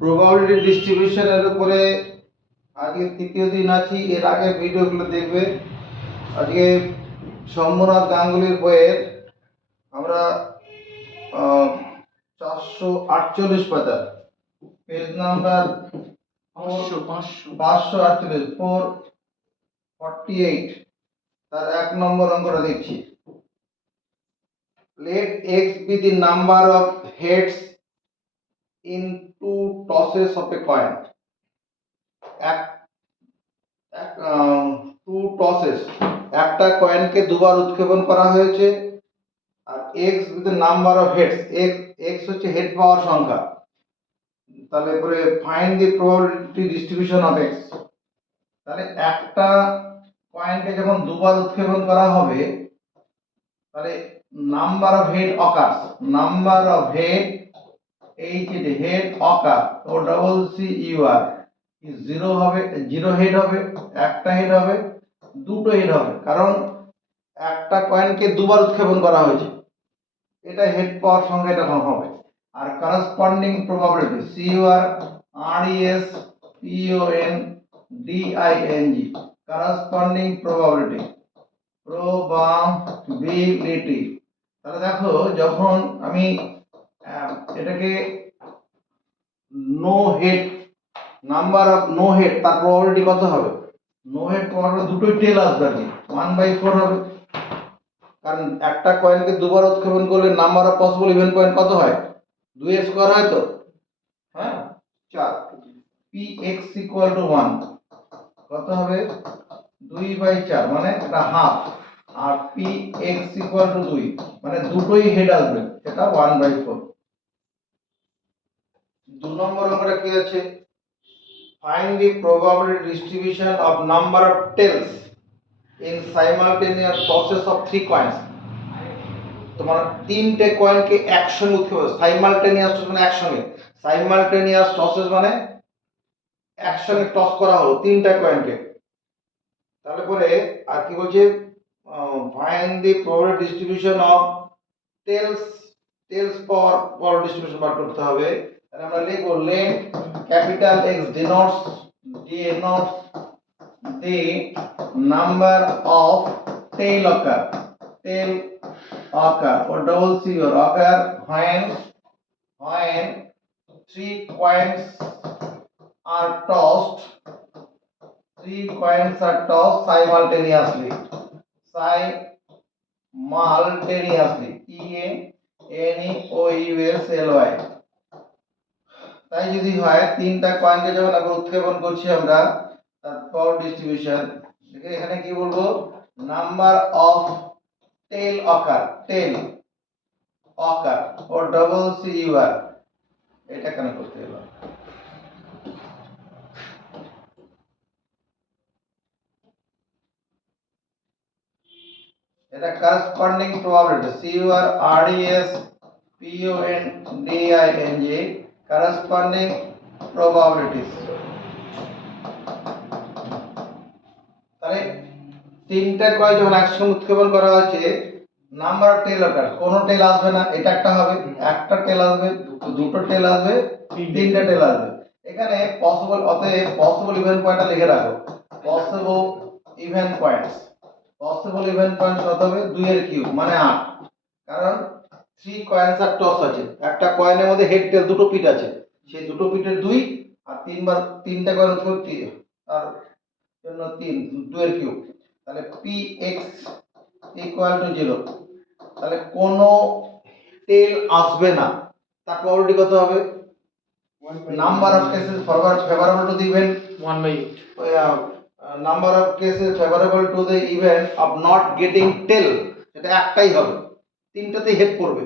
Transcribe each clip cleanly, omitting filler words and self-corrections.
Probability ডিস্ট্রিবিউশনের উপরে আজকে তৃতীয় দিন আছি। এর আগে ভিডিওগুলো দেখবে। আজকে শম্ভুনাথ গাঙ্গুলির বইয়ের আমরা 448 পাতা, পেজ নাম্বার 548, 448, তার 1 নম্বর অঙ্কটা দেখছি। Let x be the number of heads in two tosses of a coin. Two tosses, একটা কয়েনকে দুবার উৎক্ষেপণ করা হয়েছে। আর x with number of heads, x হচ্ছে হেড পাওয়ার সংখ্যা। তাহলে পরে find the probability distribution of x। তাহলে একটা কয়েনকে যখন দুবার উৎক্ষেপণ করা হবে তাহলে number of head occurs, number of head head occur O double C U R zero হবে, জিরো হেড হবে, একটা হেড হবে, দুটো হেড হবে, কারণ একটা কয়েনকে দুবার উৎক্ষেপণ করা হয়েছে। এটা হেড পাওয়ার সংখ্যা এটা হবে। আর corresponding probability C U R R E S P O N D I N G, corresponding probability, probability. তাহলে দেখো যখন আমি এটাকে no head, number of no head, তার প্রবাবিলিটি কত হবে? নো হেড প্রবাবিলিটি দুটোই টেল আসবে আর কি, 1/4 হবে। কারণ একটা কয়েনকে দুবার উৎক্ষেপণ করলে number of possible even point কত হয়? 2 এর স্কয়ার হয় তো, হ্যাঁ 4। px = 1 কত হবে? 2/4, মানে এটা হাফ। আর px = 2, মানে দুটোই হেড আসবে, এটা 1/4। 2 নম্বর অঙ্কটা কি আছে? Find the probability distribution of number of tails in simultaneous tosses of 3 coins. তোমার তিনটে কয়েনকে একসঙ্গে উৎক্ষেপণ, সাইমালটেনিয়াস মানে একসঙ্গে, সাইমালটেনিয়াস টসেস মানে একসঙ্গে টস করা হলো তিনটা কয়েনকে। তাহলে পরে আর কি বলছে? Find the probability distribution of tails, tails power distribution বার করতে হবে। তাহলে আমরা লিখব let capital X denotes the number of tail occur, tail occur or double C or occur when 3 coins are tossed, 3 coins are tossed simultaneously, simultaneously, ENEOUSLY। তাই যদি হয় তিনটা কয়েনকে যখন আমরা উৎক্ষেপণ করছি আমরা, তারপর ডিস্ট্রিবিউশন এখানে কি বলবো? Number of tail occur, tail occur O double C U R, এটা কেন করতে হবে? এটা corresponding probability C U R R E S P O N D I N G, corresponding probabilities. তাহলে তিনটা কয়েন যখন একসঙ্গে উৎক্ষেপণ করা হচ্ছে, নাম্বার অফ টেল অকার, কোনো টেল আসবে না, এটা একটা হবে, একটা টেল আসবে, দুটো টেল আসবে, তিনটা টেল আসবে। এখানে পসিবল, অতএব পসিবল ইভেন পয়েন্টটা লিখে রাখো, possible even points, possible even points কত হবে? 2 এর কিউব মানে 8। কারণ 3 কয়েনস আর টস আছে, একটা কয়েনের মধ্যে হেড টেল দুটো পিঠ আছে, সেই দুটো পিঠের 2 আর তিনবার তিনটা কয়েন উৎপত্তি, আর জন্য 3, 2 এর কিউব। তাহলে px = 0। তাহলে কোনো টেল আসবে না, তার প্রবাবিলিটি কত হবে? Number of cases favourable to the event 1/8, number of cases favourable to the event of not getting tail, এটা একটাই হবে, তিনটাতেই হেড পড়বে।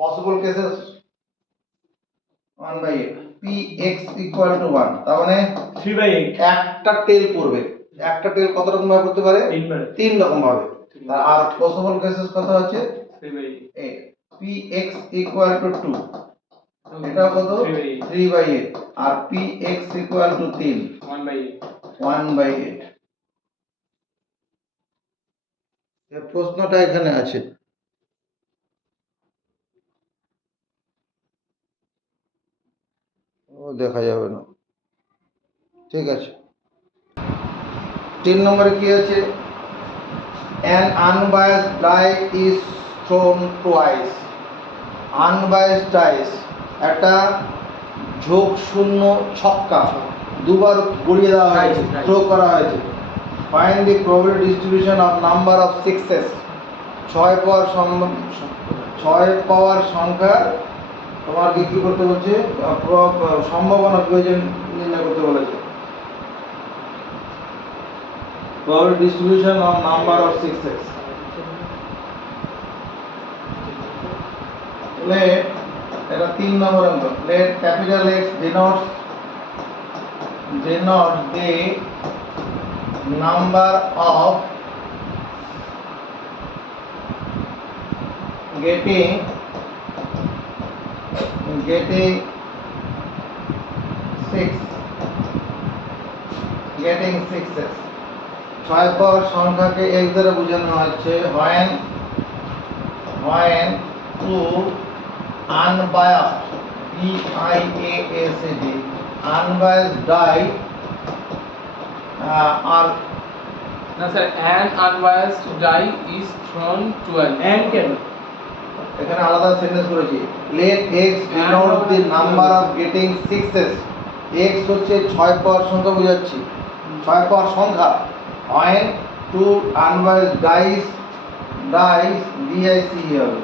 পসিবল কেসেস 1/8, px = 1, তার মানে 3/8, একটা টেল পড়বে। একটা টেল কত রকম ভাবে পড়তে পারে? 3 রকম ভাবে। আর পসিবল কেসেস কত আছে? 3/8, px = 2, এটা কত? 3/8, আর px = 3, 1/8। এই প্রশ্নটা এখানে আছে। ও দেখা যাবে না, ঠিক আছে। 3 নম্বরে কি আছে? An unbiased die is thrown twice. Unbiased dice একটা ঝোঁক শূন্য ছক্কা দুবার গড়িয়ে দেওয়া হয়েছে, Right. থ্রো করা হয়েছে। Find the probability distribution of number of sixes. 6 পাওয়ার সংখ্যা তোমাকে কি করতে বলছে? সম্ভাবনা বিভাজন নির্ণয় করতে বলেছে। probability distribution of number of sixes. Let এটা 3 নম্বর অঙ্ক। Let capital X denotes the number of getting sixes. 6 পাওয়ার সংখ্যাকে x দ্বারা বোঝানো হচ্ছে when two unbiased BIASED unbiased die are না sir, an unbiased die is thrown twice. and কেন? এখানে আলাদা সেন্টেন্স করেছি। let x denote the number of getting sixes. x হচ্ছে 6 পাওয়ার সংখ্যা বোঝাচ্ছি, 6 পাওয়ার সংখ্যা। when two unbiased dice DIC হবে,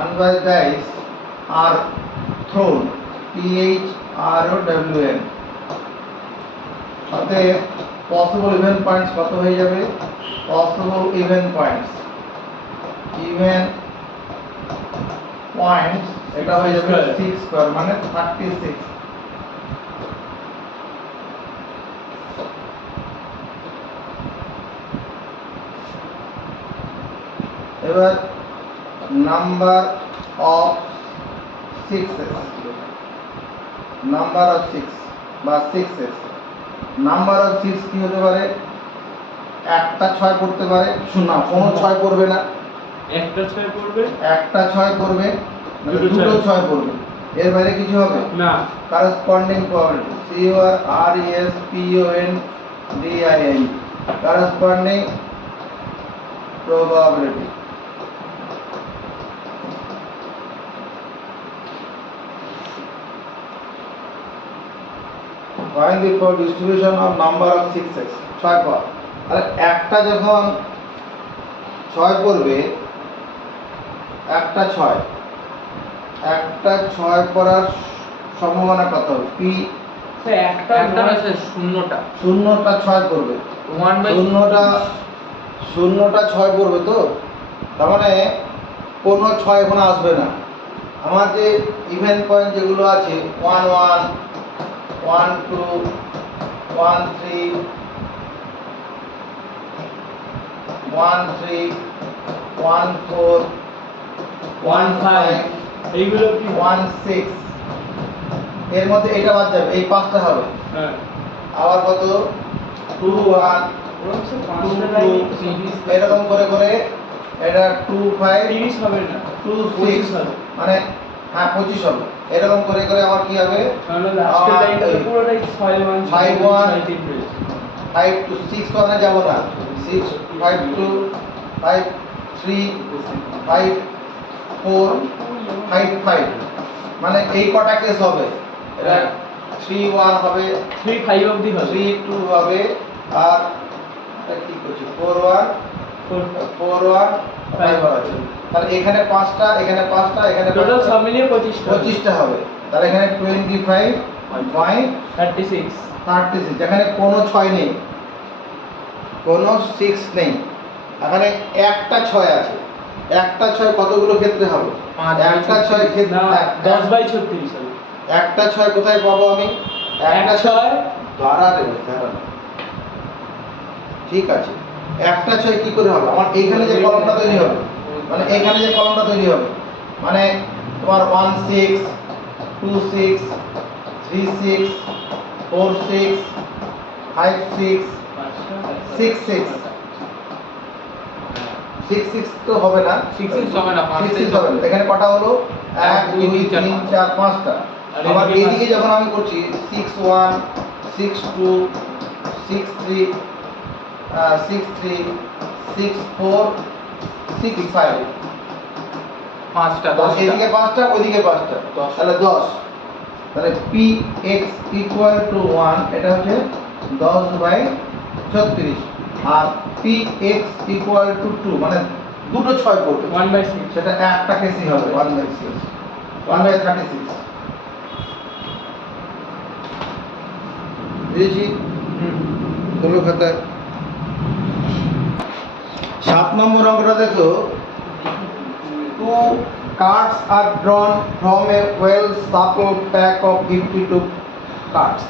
unbiased dice are thrown THROWN। অতএব পসিবল ইভেন পয়েন্টস কত হয়ে যাবে? পসিবল ইভেন পয়েন্টস এটা হয়ে যাবে 6 স্কয়ার মানে 36। এবার number of sixes, number of six বা সিক্সেস। নাম্বার অফ সিক্স কি হতে পারে? একটা 6 পড়তে পারে, না কোনো 6 পড়বে না, একটা 6 পড়বে, একটা 6 পড়বে, দুটো দুটো 6 ছয় পড়বে, এর বাইরে কিছু হবে না। corresponding probability CORRESPONDIN corresponding probability। find the distribution of number of sixes। 6 পাওয়ার, আর একটা যখন 6 পড়বে, একটা 6 পড়ার সম্ভাবনা কত হবে? P স্যার একটা একটা না স্যার, শূন্যটা। শূন্যটা 6 পড়বে, 1/6 শূন্যটা 6 পড়বে, তো তার মানে কোনো 6 এখন আসবে না। আমার যে ইভেন পয়েন্ট যেগুলো আছে 1 1 1 2 1 3 1 3 1 4 1 5 এইগুলো কি? 1 6, এর মধ্যে এটা বাদ যাবে, এই 5টা হবে। হ্যাঁ, আবার কত? 2 1 ওরকম স্যার 2 5টা 2 লাইন এরকম করে করে এটা 2 5 30 হবে না, 2 25 6 হবে। মানে হ্যাঁ 25 হবে। এরকম করে করে আমার কি হবে? তাহলে লাস্টের লাইনটা তো পুরোটাই 6 1 5 1 6 3 রয়েছে। 5 2 6 1 যাব না, 6 5 2 5 3 5 4 5 5 মানে এই কটা কেস হবে। এটা 3 1 হবে, 3 5 অবধি হবে। 3 2 হবে, আর এটা কি করছি 4 1 4 1 5 আছে। তাহলে এখানে 5টা, এখানে 5টা, এখানে টোটাল 5টা, সব মিলিয়ে 25টা 25টা হবে। তাহলে এখানে 25 পয়েন্ট 36। 36, যেখানে কোনো 6 নেই, কোনো 6 নেই, এখানে একটা 6 আছে। একটা 6 কতগুলো ক্ষেত্রে হবে? একটা 6 ক্ষেত্রে না 10/36 হবে। একটা 6 কোথায় পাবো আমি? একটা 6 ধারা দেবে, ধারা। ঠিক আছে, একটা 6 কি করে হবে? আমার এইখানে যে কলমটা তৈরি হবে, মানে এখানে যে কলমটা তৈরি হবে, মানে তোমার 1 6 2 6 3 6 4 6 5 6 6 6 6 6 তো হবে না, 6 হবে না, 6 6 হবে না। এখানে কটা হলো? 1 2 3 4 5টা। আবার এইদিকে যখন আমি করছি 61 62 63 63 64 65 5টা এদিকে 5টা ওইদিকে 5টা 10 তাহলে 10 তাহলে px ইকুয়াল টু 1 এটা হচ্ছে 10/36 আর px ইকুয়াল টু 2 মানে দুটো 6 পড়বে 1/6 সেটা একটা কেসি হবে 1/6 1/36 বুঝেছি তোলো খাতায় 7 নম্বর অঙ্কটা দেখো two cards are drawn from a well shuffled pack of 52 cards.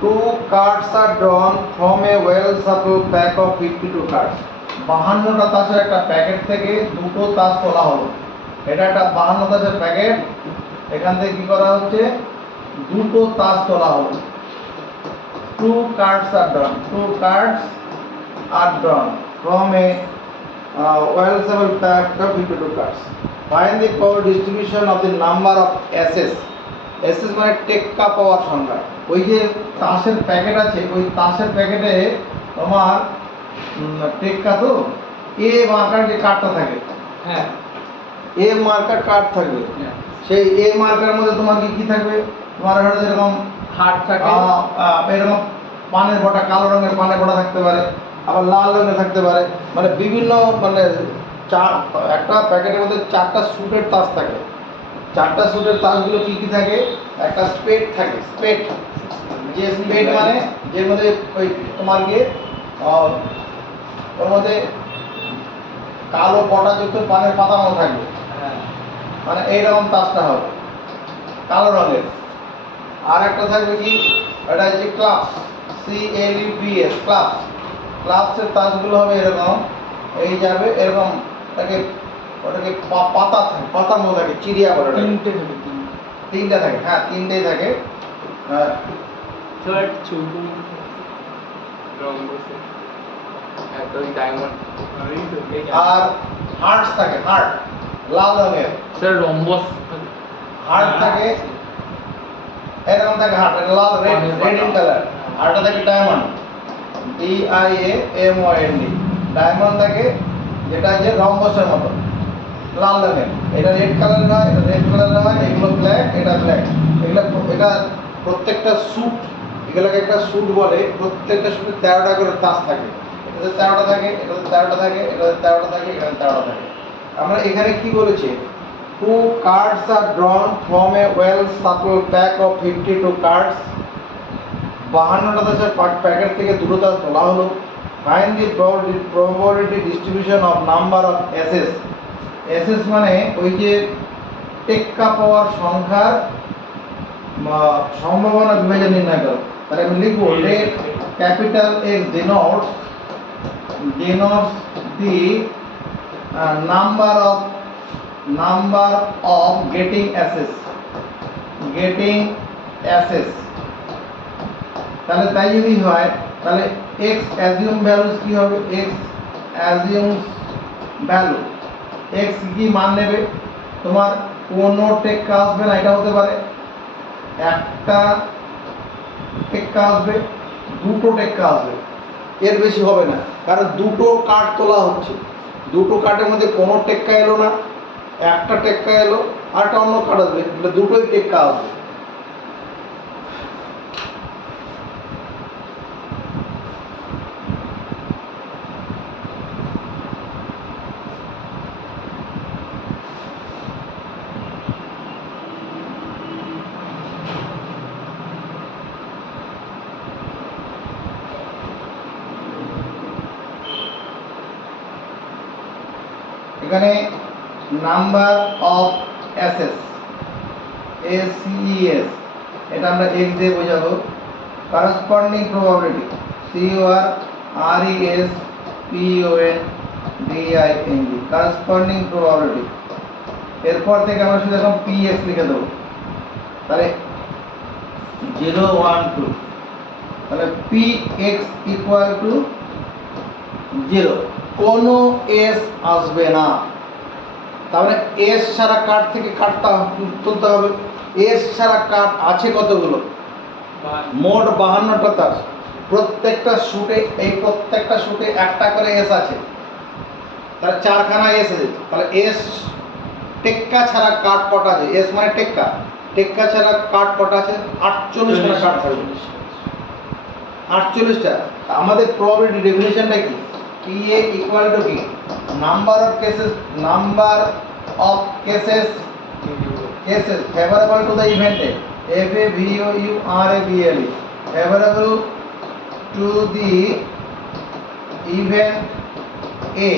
Two cards are drawn from a well shuffled pack of 52 cards. 52টা তাসের একটা প্যাকেট থেকে দুটো তাস তোলা হলো। এটা একটা 52 তাসের প্যাকেট। এখান থেকে কি করা হচ্ছে? দুটো তাস তোলা হলো। Two cards are drawn. Two cards are drawn from a well shuffled pack of 52 cards. Find the power distribution of the number of aces. Aces মানে টেক্কা পাওয়ার সংখ্যা। ওই যে তাসের প্যাকেট আছে, ওই তাসের প্যাকেটে তোমার টেক্কা তো এ মার্কার যে কার্ডটা থাকে, হ্যাঁ এ মার্কার কার্ড থাকবে। সেই এ মার্কার মধ্যে তোমার কি কি থাকবে? তোমার হয়তো এরকম হার্ট থাকে এরকম পানের বটা, কালো রঙের পানের বটা থাকতে পারে, আবার লাল রঙের থাকতে পারে, মানে বিভিন্ন মানে একটা প্যাকেটের মধ্যে 4টা স্যুটের তাস থাকে। 4টা স্যুটের তাসগুলো কি কি থাকে? একটা স্পেড থাকে, স্পেড, যে স্পেড মানে যের মধ্যে ওই তোমার গিয়ে ওর মধ্যে কালো বটাযুক্ত পানের পাতানো থাকবে, হ্যাঁ মানে এইরকম তাসটা হবে কালো রঙের। আর একটা থাকবে কি, এটা হচ্ছে ক্লাবস, CLUBS, ক্লাবস। ক্লাবসের তাসগুলো হবে এরকম, এই যাবে এরকম, ওটাকে পাতা থাকে, পাতার মতো থাকে, চিড়িয়া বলে ওটাকে। তিনটে থাকে তিনটা থাকে, হ্যাঁ তিনটেই থাকে। থার্ড ছোট রং বসে এত ডায়মন্ড আর হার্টস থাকে, হার্ট লাল রঙের স্যার রম্বস হার্ট থাকে, এরকম থাকে হার্ট, এটা লাল রেড ইন কালার। আরটা থাকে ডায়মন্ড, DIAMOND, ডায়মন্ড থাকে, যেটা যে রম্বসের মতো লাল রঙের। এটা রেড কালারের হয়, এটা রেড কালারের হয়, এগুলো ব্ল্যাক, এটা ব্ল্যাক। এটা প্রত্যেকটা স্যুট, এগুলোকে একটা স্যুট বলে। প্রত্যেকটা স্যুটে 13টা করে তাস থাকে। এটাতে 13টা থাকে, এটাতে 13টা থাকে, এটাতে 13টা থাকে, এখানে 13টা থাকে। আমরা এখানে কি বলেছি? Two cards are drawn from a well shuffled pack of 52 cards. 52টা Tasher packet থেকে দুটো তাস তোলা হলো। Find the probability distribution of number of aces. Aces মানে ওই যে টেক্কা পাওয়ার সংখ্যার সম্ভাবনা বিভাজন নির্ণয় করো। তাহলে আমি লিখবো let capital X denotes the number of getting aces, তাহলে তাই যদি হয় তাহলে x assume values কি হবে? x assumes value, x কি মান নেবে? তোমার কোনো টেক্কা আসবে না, এটা হতে পারে একটা টেক্কা আসবে, দুটো টেক্কা আসবে, এর বেশি হবে না। কারণ দুটো কার্ড তোলা হচ্ছে, দুটো কার্ডের মধ্যে কোনো টেক্কা এলো না, একটা টেক্কা এলো, আর একটা অন্য কার্ড আসবে, দুটোই টেক্কা আসবে। এখানে নাম্বার অফ অ্যাসেস, ACES, এটা আমরা x দিয়ে বোঝাবো। Corresponding probability, CORRESPONDING, corresponding probability. এরপর থেকে আমরা শুধু এখন PX লিখে দেবো। তাহলে 0 1 2, তাহলে PX ইকুয়াল টু 0, কোনো S আসবে না। তার মানে এস ছাড়া কার্ড থেকে কার্ডটা তুলতে হবে। এস ছাড়া কার্ড আছে কতগুলো? মোট 52টা তাস। প্রত্যেকটা শুটে প্রত্যেকটা শুটে একটা করে এস আছে, তাহলে 4খানা এস আছে। তাহলে এস টেক্কা ছাড়া কার্ড কটা আছে? এস মানে টেক্কা, টেক্কা ছাড়া কার্ড কটা আছে? 48টা কার্ড থাকবে। 48টা। আমাদের প্রবাবিলিটি ডেফিনেশনটা কি? PA ইকুয়াল টু কি? Number of cases favorable to the event FAVOURABLE favorable to the event A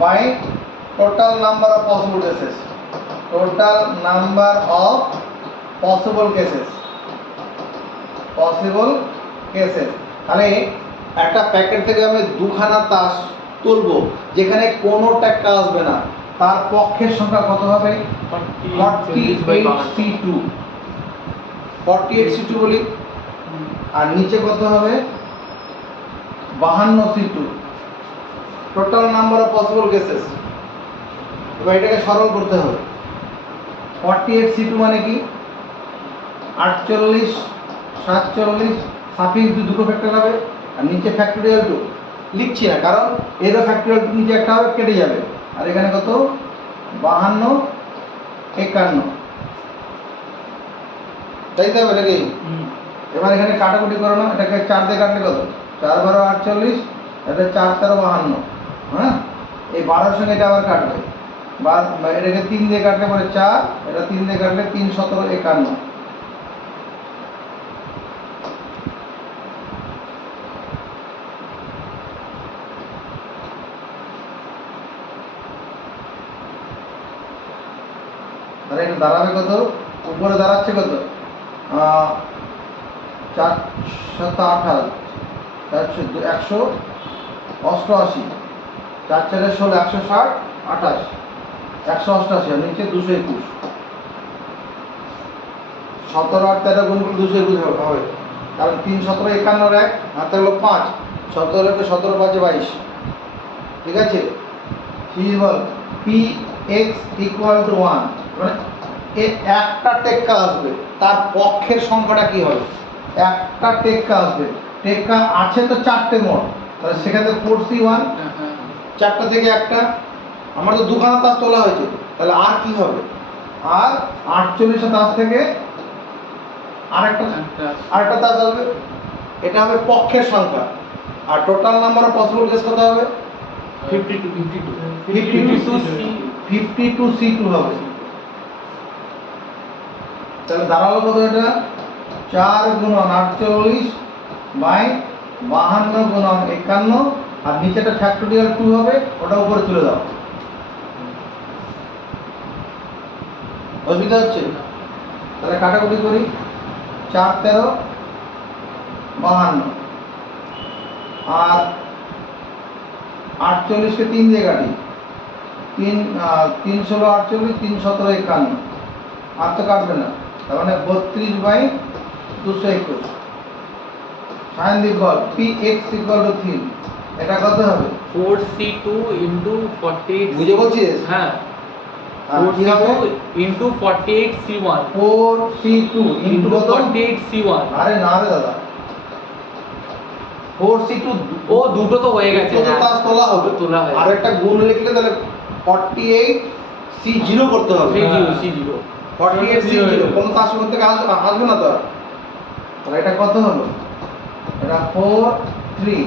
by total number of possible cases. Total number of possible cases. তাহলে একটা প্যাকেট থেকে আমি 2খানা তাস তুলবো যেখানে কোনো টেক্কা আসবে না, তার পক্ষের সংখ্যা কত হবে? 48C2 বলি। আর নিচে কত হবে? 52C2। Total number of possible cases. এবার এটাকে সরল করতে হবে। 48C2 মানে কি? 48 47 সাফিক্স দুটো ফ্যাক্টর হবে, আর নিচে ফ্যাক্টরিয়াল 2 লিখছি না কারণ এরও ফ্যাক্টরিয়াল 2 নিচে একটা হবে, কেটে যাবে। আর এখানে কত? 52 51, তাই তো হবে নাকি? এবার এখানে কাটাকুটি করো না, এটাকে 4 দিয়ে কাটলে কত? 4 12 48, এটা 4 13 52। হ্যাঁ, এই 12 সঙ্গে এটা আবার কাটবে, এটাকে 3 দিয়ে কাটলে পরে 4, এটা 3 দিয়ে কাটলে 3 17 51। তাহলে এটা দাঁড়াবে কত? উপরে দাঁড়াচ্ছে কত? 4 7 28, 188, 4 4 16 160 28 188, আর নিচে 221। 17 আর 13 গুণ করলে 221 হবে, কারণ 3 17 51 1 আর থাকলো 5, 17 17 5 22। ঠিক আছে, বল PX ইকুয়াল টু 1, মানে এর একটা টেক্কা আসবে, তার পক্ষের সংখ্যাটা কি হবে? একটা টেক্কা আসবে, টেক্কা আছে তো 4টে মোট, তাহলে সেখানে 4C1, 4টা থেকে একটা, আমার তো 2খানা তাস তোলা হয়েছে, তাহলে আর কি হবে? আর 48টা তাস থেকে আরেকটা তাস আসবে, এটা হবে পক্ষের সংখ্যা। আর total number of possible case কত হবে? 52C2 হবে। তাহলে দাঁড়ালো কত? এটা 4 গুণন 48 বাই 52 গুণন 51, আর নিচেটা ফ্যাক্টরিয়াল 2 হবে, ওটা উপরে তুলে দাও। অসুবিধা হচ্ছে? তাহলে কাটাকুটি করি। 4 13 52, আর 48কে 3 দিয়ে কাটি, 3 16 48, 3 17 51, আর তো কাটবে না, তার মানে 32 বাই 221। সাইন দি বল PX ইকুয়াল টু 3, এটা কত হবে? 4C2 into 48। বুঝে বলছিস? হ্যাঁ, আর কি হবে? 4C2 into 48C1 4C2 into কত? 48C1। আরে না রে দাদা, 4C2 ও দুটো তো হয়ে গেছে, দুটো হ্যাঁ। তাস তোলা হবে, তোলা হয়ে আর একটা গুণ লিখলে তাহলে 48C0 করতে হবে। C0 48C0 কোন তাস মধ্যে থেকে আসবে না তো আর। তাহলে এটা কত হলো? এটা 4 3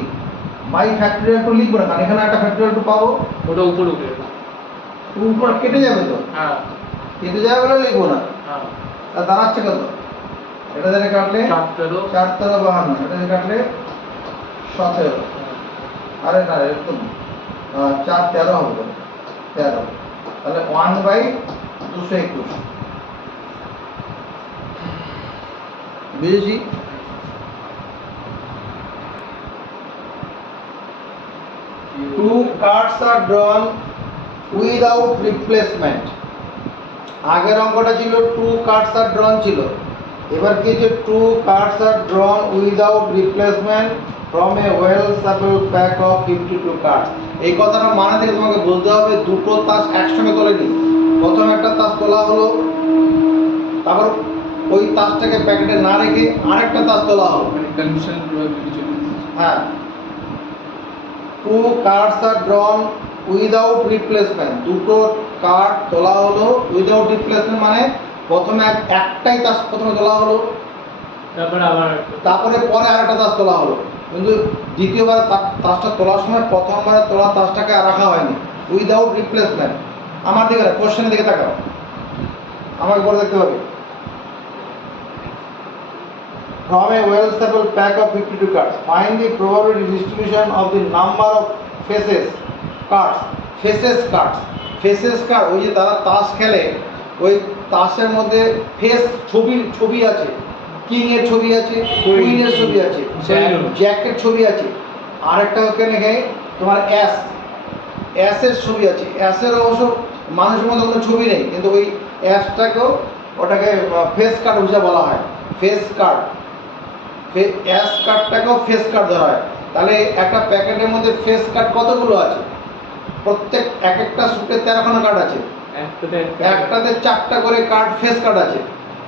বাই ফ্যাক্টরিয়াল 2 লিখবো না, কারণ এখানে একটা ফ্যাক্টরিয়াল 2 পাবো, ওটা উপরে উঠে গেল। উপর কেটে যাবে তো, হ্যাঁ কেটে যাবে বলে লিখবো না। হ্যাঁ, আর দাঁড়াচ্ছে কত? এটা থেকে কাটলে 4 13। 4 13 52, এটা থেকে কাটলে 17। আরে না, একদম 4 13 হবে তো, 13, তাহলে 1 বাই 221। বুঝেছি? Two cards are drawn without replacement. আগের অঙ্কটা ছিল 2 cards are drawn ছিল, এবার কি যে 2 cards are drawn without replacement from a well shuffled pack of 52 cards। এই কথাটা মানে থেকে তোমাকে বলতে হবে দুটো তাস একসঙ্গে তোলেনি, প্রথম একটা তাস তোলা হলো, তারপর ওই তাসটাকে প্যাকেটে না রেখে আরেকটা তাস তোলা হলো। মানে কন্ডিশন প্রবাবিলিটি চলে এসেছে। হ্যাঁ, 2 cards are drawn without replacement, দুটো কার্ড তোলা হলো উইদাউট রিপ্লেসমেন্ট, মানে প্রথমে একটাই তাস প্রথমে তোলা হলো, তারপরে আবার তারপরে পরে আরেকটা তাস তোলা হলো, কিন্তু দ্বিতীয়বার তাসটা তোলার সময় প্রথমবার তোলা তাসটাকে আর রাখা হয়নি, উইদাউট রিপ্লেসমেন্ট। আমার দিকে না, কোশ্চেনের দিকে তাকাও, আমাকে পরে দেখতে হবে। From a well-stable pack of 52 cards, find the probability distribution of the number of faces cards. Faces cards. Faces card, ওই যে তারা তাস খেলে, ওই তাসের মধ্যে ফেস ছবি আছে, কিং এর ছবি আছে, কুইন এর ছবি আছে, জ্যাকের ছবি আছে, আরেকটা ওখানে তোমার অ্যাস এর ছবি আছে। অ্যাসের অবশ্য মানুষের মধ্যে কোনো ছবি নেই, কিন্তু ওই অ্যাসটাকেও ওটাকে ফেস কার্ড হিসেবে বলা হয়। ফেস কার্ড, অ্যাস কার্ডটাকেও ফেস কার্ড ধরা হয়। তাহলে একটা প্যাকেটের মধ্যে ফেস কার্ড কতগুলো আছে? প্রত্যেক একটা সুটে 13খানা কার্ড আছে, একটাতে 4টা করে কার্ড ফেস কার্ড আছে,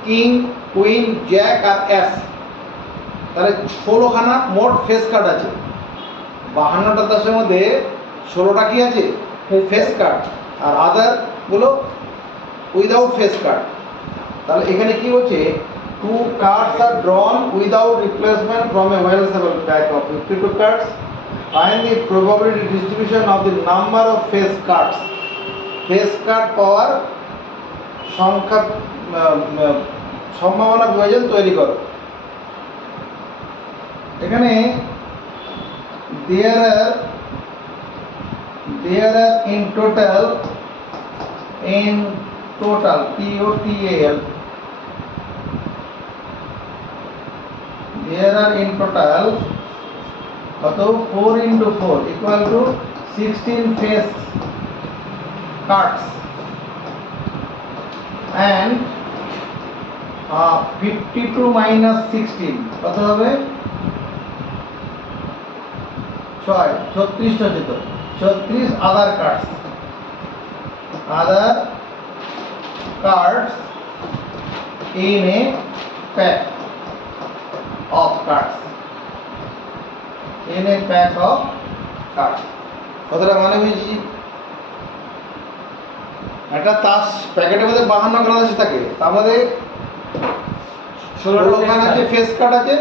কিং, কুইন, জ্যাক আর অ্যাস। তাহলে 16খানা মোট ফেস কার্ড আছে। 52টা তাসের মধ্যে 16টা কি আছে? ফেস কার্ড, আর আদারগুলো উইদাউট ফেস কার্ড। তাহলে এখানে কি হচ্ছে, 2 cards are drawn without replacement from a well-stable pack of 52 cards. Find the probability distribution of the number of face cards. Face card পাওয়ার সংখ্যা সম্ভাবনা বিভাজন তৈরি করো। এখানে there are in total total there are in total কত 4 into 4 equal to 16 face cards and 52 minus 16 কত হবে? 36টা যেত, 36 other cards in a pack of cards, in a pack of cards. কতটা মানে বুঝছি? একটা তাস প্যাকেটের মধ্যে 52 কার্ড আছে থাকে, তার মধ্যে 16খানা আছে ফেস কার্ড আছে,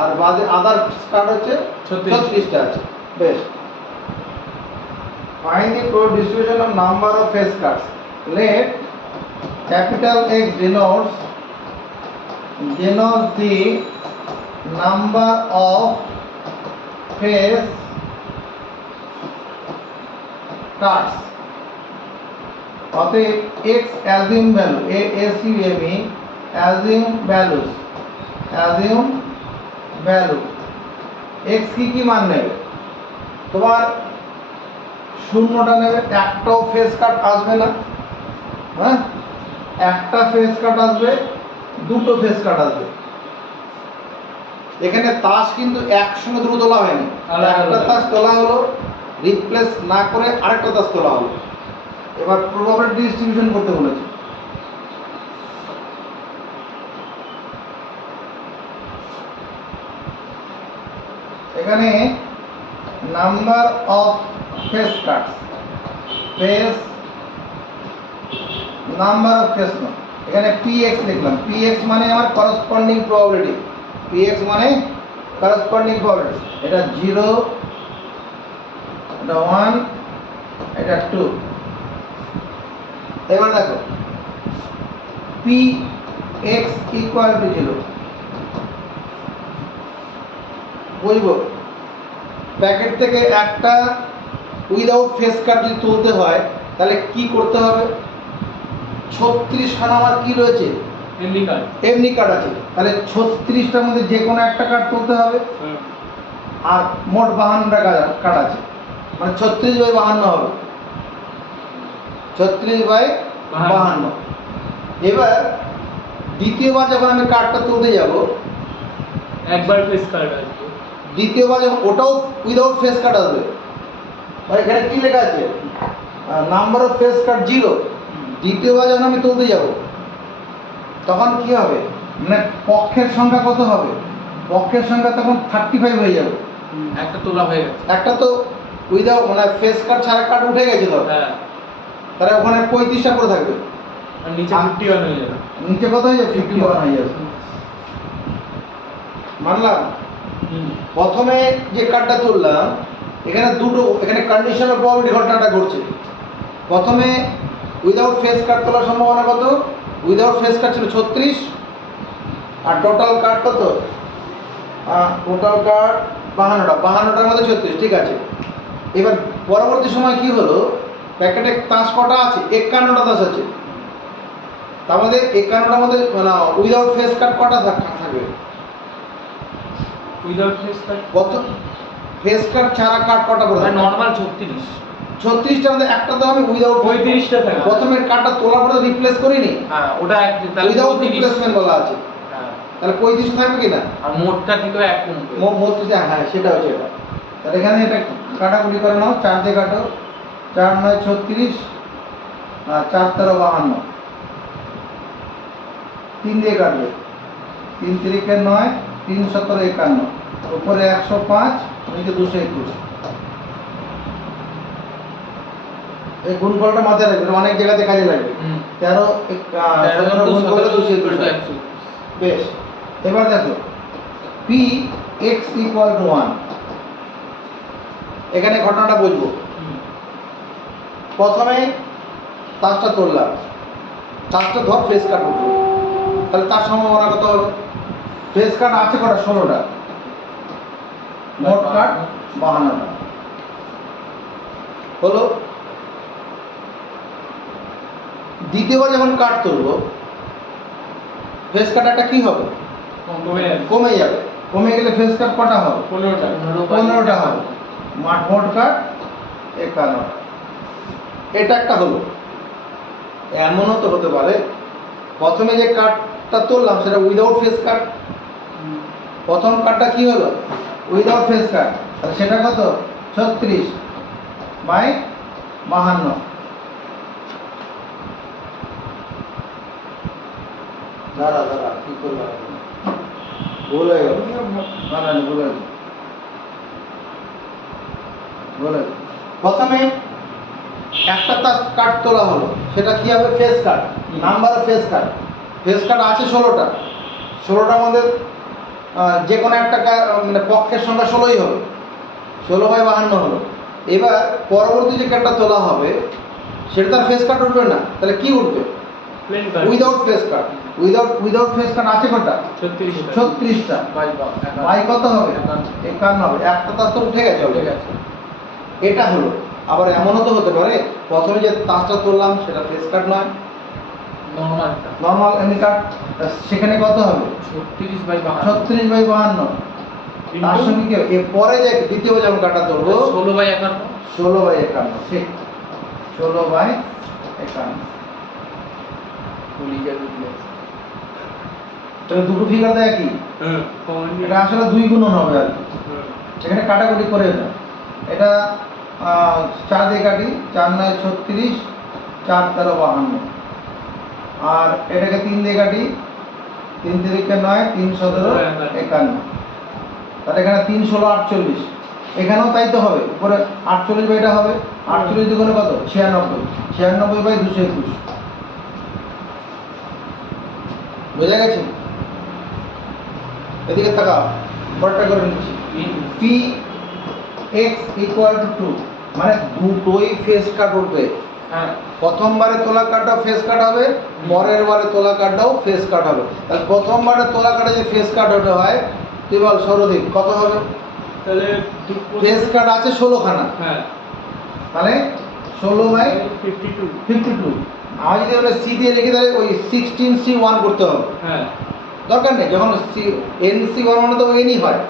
আর বাদে আদার কার্ড হচ্ছে 36টা আছে। বেশ, find the probable distribution of number of face cards. Let capital X denotes the number of face cards. অতএব x assume value, assume value, x কি মান নেবে? তোমার শূন্যটা নেবে, একটাও ফেস কার্ড আসবে না, হ্যাঁ, একটা ফেস কার্ড আসবে, দুটো ফেস কার্ড আসবে। এখানে তাস কিন্তু একসঙ্গে দুটো তোলা হয়নি, একটা তাস তোলা হলো, রিপ্লেস না করে আরেকটা তাস তোলা হলো। এবার প্রবাবিলিটি ডিস্ট্রিবিউশন করতে বলেছে। এখানে number of face cards, number of face, এখানে px লিখলাম। px মানে আমার করসপন্ডিং প্রবাবিলিটি, px মানে করসপন্ডিং প্রবাবিলিটি। এটা 0, এটা 1, এটা 2। এবার দেখো px ইকুয়াল টু 0 বুঝবো। প্যাকেট থেকে একটা উইদাউট ফেস কার্ড যদি তুলতে হয় তাহলে কি করতে হবে? 36খানা আমার কি রয়েছে? এমনি কার্ড আছে। তাহলে 36টার মধ্যে যে কোনো একটা কার্ড তুলতে হবে, আর মোট 52টা কার্ড আছে, মানে 36/52 হবে, 36/52। এবার দ্বিতীয়বার যখন আমি কার্ডটা তুলতে যাব, একবার ফেস কার্ড আসবে, দ্বিতীয়বার যখন ওটাও উইদাউট ফেস কার্ড আসবে। এখানে কি লেখা আছে? নাম্বার অফ ফেস কার্ড 0, দ্বিতীয়বার যখন আমি তুলতে যাব তখন কি হবে, মানে পক্ষের সংখ্যা কত হবে, পক্ষের সংখ্যা তখন 35 হয়ে যাবে। একটা তোলা হয়ে গেছে। একটা তো উইদাউট মানে ফেস কাট ছাড়া কাট উঠে গেছে তো, হ্যাঁ, তাহলে ওখানে 35টা করে থাকবে, আর নিচে 51 হয়ে যাবে। নিচে কত হয়ে যাবে, 51 হয়ে যাবে। মানলাম। হুম। প্রথমে যে কার্ডটা তুললাম এখানে দুটো, এখানে কন্ডিশন অফ প্রবাবিলিটি ঘটনাটা ঘটছে। প্রথমে উইদাউট ফেস কাট তোলার সম্ভাবনা কত, উইদাউট ফেস কাট ছিল 36, আর টোটাল কাট কত, টোটাল কাট 52টার মধ্যে 36, ঠিক আছে। এবার পরবর্তী সময় কি হলো, প্যাকেটে তাস কটা আছে, 51টা তাস আছে, তার মধ্যে 51টার মধ্যে মানে উইদাউট ফেস কাট কটা থাকবে, উইদাউট ফেস কাট কত, ফেস কাট ছাড়া কাট কটা করে থাকবে, নরমাল 36। 36টার মধ্যে একটা তো আমি উইদাউট 35টা থাকে। প্রথমের কার্ডটা তোলার পরে রিপ্লেস করিনি, হ্যাঁ ওটা এক তাহলে উইদাউট 35। রিপ্লেসমেন্ট বলা আছে, হ্যাঁ তাহলে 35 থাকবে কিনা, আর মোটটা থেকেও এক কমবে। মধ্যে, হ্যাঁ সেটা হচ্ছে এটা। তাহলে এখানে এটা কাটাকুটি করে নাও, 4 দিয়ে কাটো, 4 9 36, আর 4 13 52, 3 দিয়ে কাটবে, 3 3 9, 3 17 51, উপরে 105, নিচে 221। এই গুণফলটা মাথায় রাখবেন, অনেক জায়গাতে কাজে লাগবে। হুম। 13 17 গুণ করলে 221 হয়। 100। বেশ, এবার দেখো পি এক্স ইকুয়াল টু 1, এখানে ঘটনাটা বলবো। প্রথমে তাসটা তুললাম, তাসটা ধর ফেস কাট উঠলো, তাহলে তার সম্ভাবনা কত হলো, ফেস কাট আছে কটা, 16টা, মোট কাট 52টা হলো। দ্বিতীয়বার যখন কাট তুলবো ফেস কাট একটা কি হবে, কমে যাবে। কমে যাবে, কমে গেলে ফেস কাট কটা হবে, 15টা। 15টা হবে, মোট কাট 51। এটা একটা হলো। এমনও তো হতে পারে প্রথমে যে কাটটা তুললাম সেটা উইদাউট ফেস কাট, প্রথম কাটটা কি হলো, উইদাউট ফেস কাট, তাহলে সেটা কত, 36 বাই 52। দাঁড়া কি করলাম, ভুল হয়ে গেল, না ভুল হয়ে গেল। প্রথমে একটা তাস কাট তোলা হলো, সেটা কি হবে, face card, number of face card, face card আছে 16টা, 16টার মধ্যে যে কোনো একটা মানে পক্ষের সংখ্যা 16ই হবে, 16 বাই 52 হলো। এবার পরবর্তী যে কাটটা তোলা হবে সেটা তার ফেস কাট উঠবে না, তাহলে কি উঠবে, প্লেন কাট। উইদাউট ফেস কাট, উইদাউট ফেস কাট আছে কটা, 36টা। 36টা, বাই কত হবে, 51 হবে, একটা তাস তো উঠে গেছে ঠিক already। আছে। এটা হলো। আবার এমনও তো হতে পারে প্রথমে যে তাসটা তুললাম সেটা ফেস কাট নয়, নরমালটা নর্মাল এমনি কাট, সেখানে কত হবে, 36 বাই 52। 36 বাই 52, তার সঙ্গে কি হবে? এরপরে যে দ্বিতীয় যেমন কাটা তুলবো 16 বাই 51। 16 বাই 51, ঠিক, 16 বাই 51। কলিজা দুধ। তাহলে দুটো ফিগার দেয় কি, হ্যাঁ, কমন এটা আসলে 2 গুণন হবে আর কি। এখানে কাটাকুটি করে না, এটা 4 দিয়ে কাটি, 4 9 36, 4 13 52, আর এটাকে 3 দিয়ে কাটি, 3 3 9, 3 17 51, তাহলে এখানে 3 16 48, এখানেও তাই তো হবে, উপরে 48 বাই এটা হবে, 48 দুগুণে কত, 96, 96 বাই 221। বোঝা গেছে, এদিকে তাকাও, পরেরটা করে নিচ্ছি, পি এক্স ইকুয়াল টু 2, মানে দুটোই ফেস কাট উঠবে, হ্যাঁ প্রথমবারে তোলা কাটটাও ফেস কাট হবে, পরের বারে তোলা কাটটাও ফেস কাট হবে। তাহলে প্রথমবারে তোলা কাটে যে ফেস কাট ওটা হয়, তুই বল সরোদিক কত হবে, তাহলে ফেস কাট আছে 16খানা, হ্যাঁ, তাহলে 16 বাই 52। 52। আমি যদি আমরা সি দিয়ে লিখি তাহলে ওই 16C1 করতে হবে, হ্যাঁ, দরকার নেই, যখন NC1 মানে তো এনই হয়,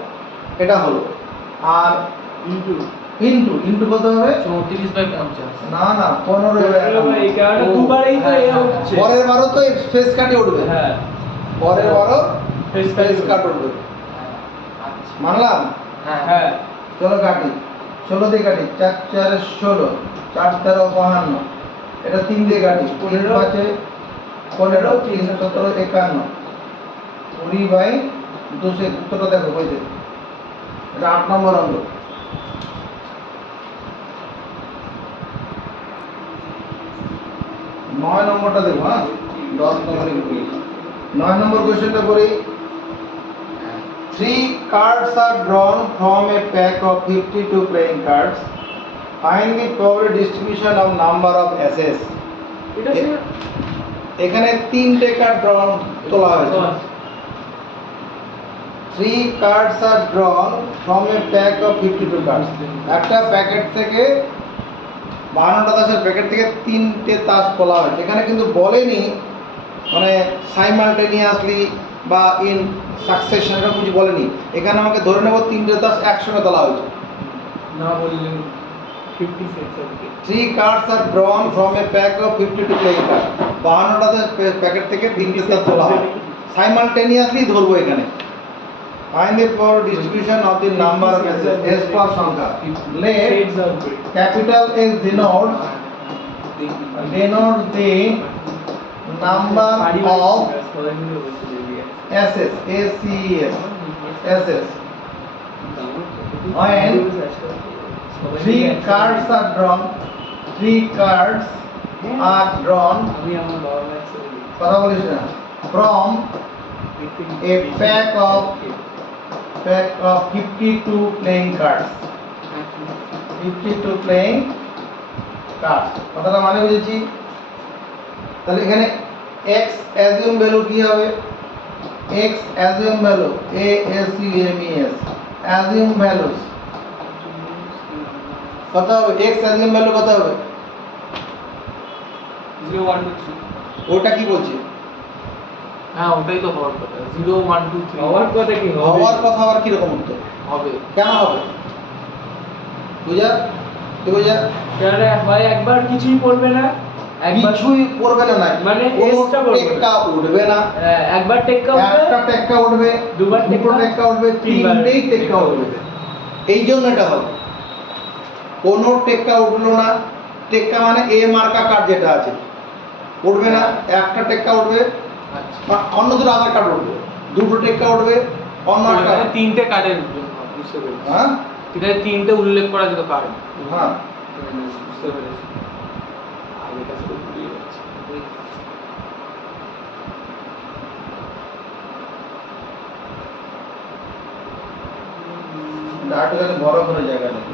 এটা হলো। আর ইনটু ইন্টু কত হবে, 34 বাই 50। না 15 এই কারণে দুবারই তো এ হচ্ছে। পরের বারও তো ফেস কাটে উঠবে, হ্যাঁ, পরের বারও ফেস ফেস কাট উঠবে, আচ্ছা মানলাম। হ্যাঁ হ্যাঁ, চলো কাটি, 16 দিয়ে কাটি, 4 4 16, 4 13 52, এটা 3 দিয়ে কাটি 15 আছে 15 3 17 51 20 বাই 200 উত্তরটা দেখো বইতে এটা 8 নম্বর অঙ্ক 9 নম্বরটা দেখো হ্যাঁ 10 নম্বরে করি 9 নম্বর কোশ্চেনটা করি 3 cards are drawn from a pack of 52 playing cards. Find the proper distribution of number of aces. এটা স্যার এখানে তিনটে কার্ড ড্রন তোলা হয়েছে 3 cards are drawn from a pack of 52 cards. একটা প্যাকেট থেকে 52টা তাসের প্যাকেট থেকে তিনটে তাস তোলা হয়েছে এখানে কিন্তু বলেনি মানে সাইমালটেনিয়াসলি বা ইন সাকসেশন এরকম কিছু বলেনি এখানে আমাকে ধরে নেব তিনটে তাস একসঙ্গে তোলা হয়েছে না বললেন 56 ওকে 3 cards are drawn from a pack of 52 playing cards 52টা packet থেকে তিনটে তাস তোলা হয় সাইমালটেনিয়াসলি ধরবো এখানে find the proper distribution of the number of aces s plus সংখ্যা let shades of gray capital S denotes the number of aces aces when 3 cards are drawn 3 cards are drawn আমি আমার বাবা maths কথা বলিস না from a pack of 52 playing cards 52 playing cards কথাটা মানে বুঝেছি তাহলে এখানে x assume value কি হবে x assume value a s u m e s assume values কত হবে x assume value কত হবে 0 1 2 3 ওটা কি বলছে হ্যাঁ ওটাই তো হওয়ার কথা 0 1 2 3 হওয়ার কথা কি হবে হওয়ার কথা আবার কি রকম উত্তর হবে কেন হবে বুঝা কি বুঝা কেন হয় একবার কিছুই পড়বে না একবার কিছুই করবে না মানে কোনো এসটা করবে না। টেক্কা উঠবে না একবার টেক্কা উঠবে একটা টেক্কা উঠবে দুবার দুটো টেক্কা উঠবে তিনবার তিনটেই টেক্কা উঠবে এই জন্য এটা হবে কোনো টেক্কা উঠলো না টেক্কা মানে এ মার্কা কার্ড যেটা আছে উঠবে না একটা টেক্কা উঠবে বা অন্য দুটো আধার কার্ড উঠবে দুটো টেক্কা উঠবে অন্য একটা মানে তিনটে কার্ডের বুঝতে পেরেছি হ্যাঁ এটা তিনটে উল্লেখ করা যেত কার্ড হ্যাঁ বুঝতে পেরেছি আগে কাছে তো ভুলিয়ে যাচ্ছে ডাটা কাছে বড় করে জায়গা নেই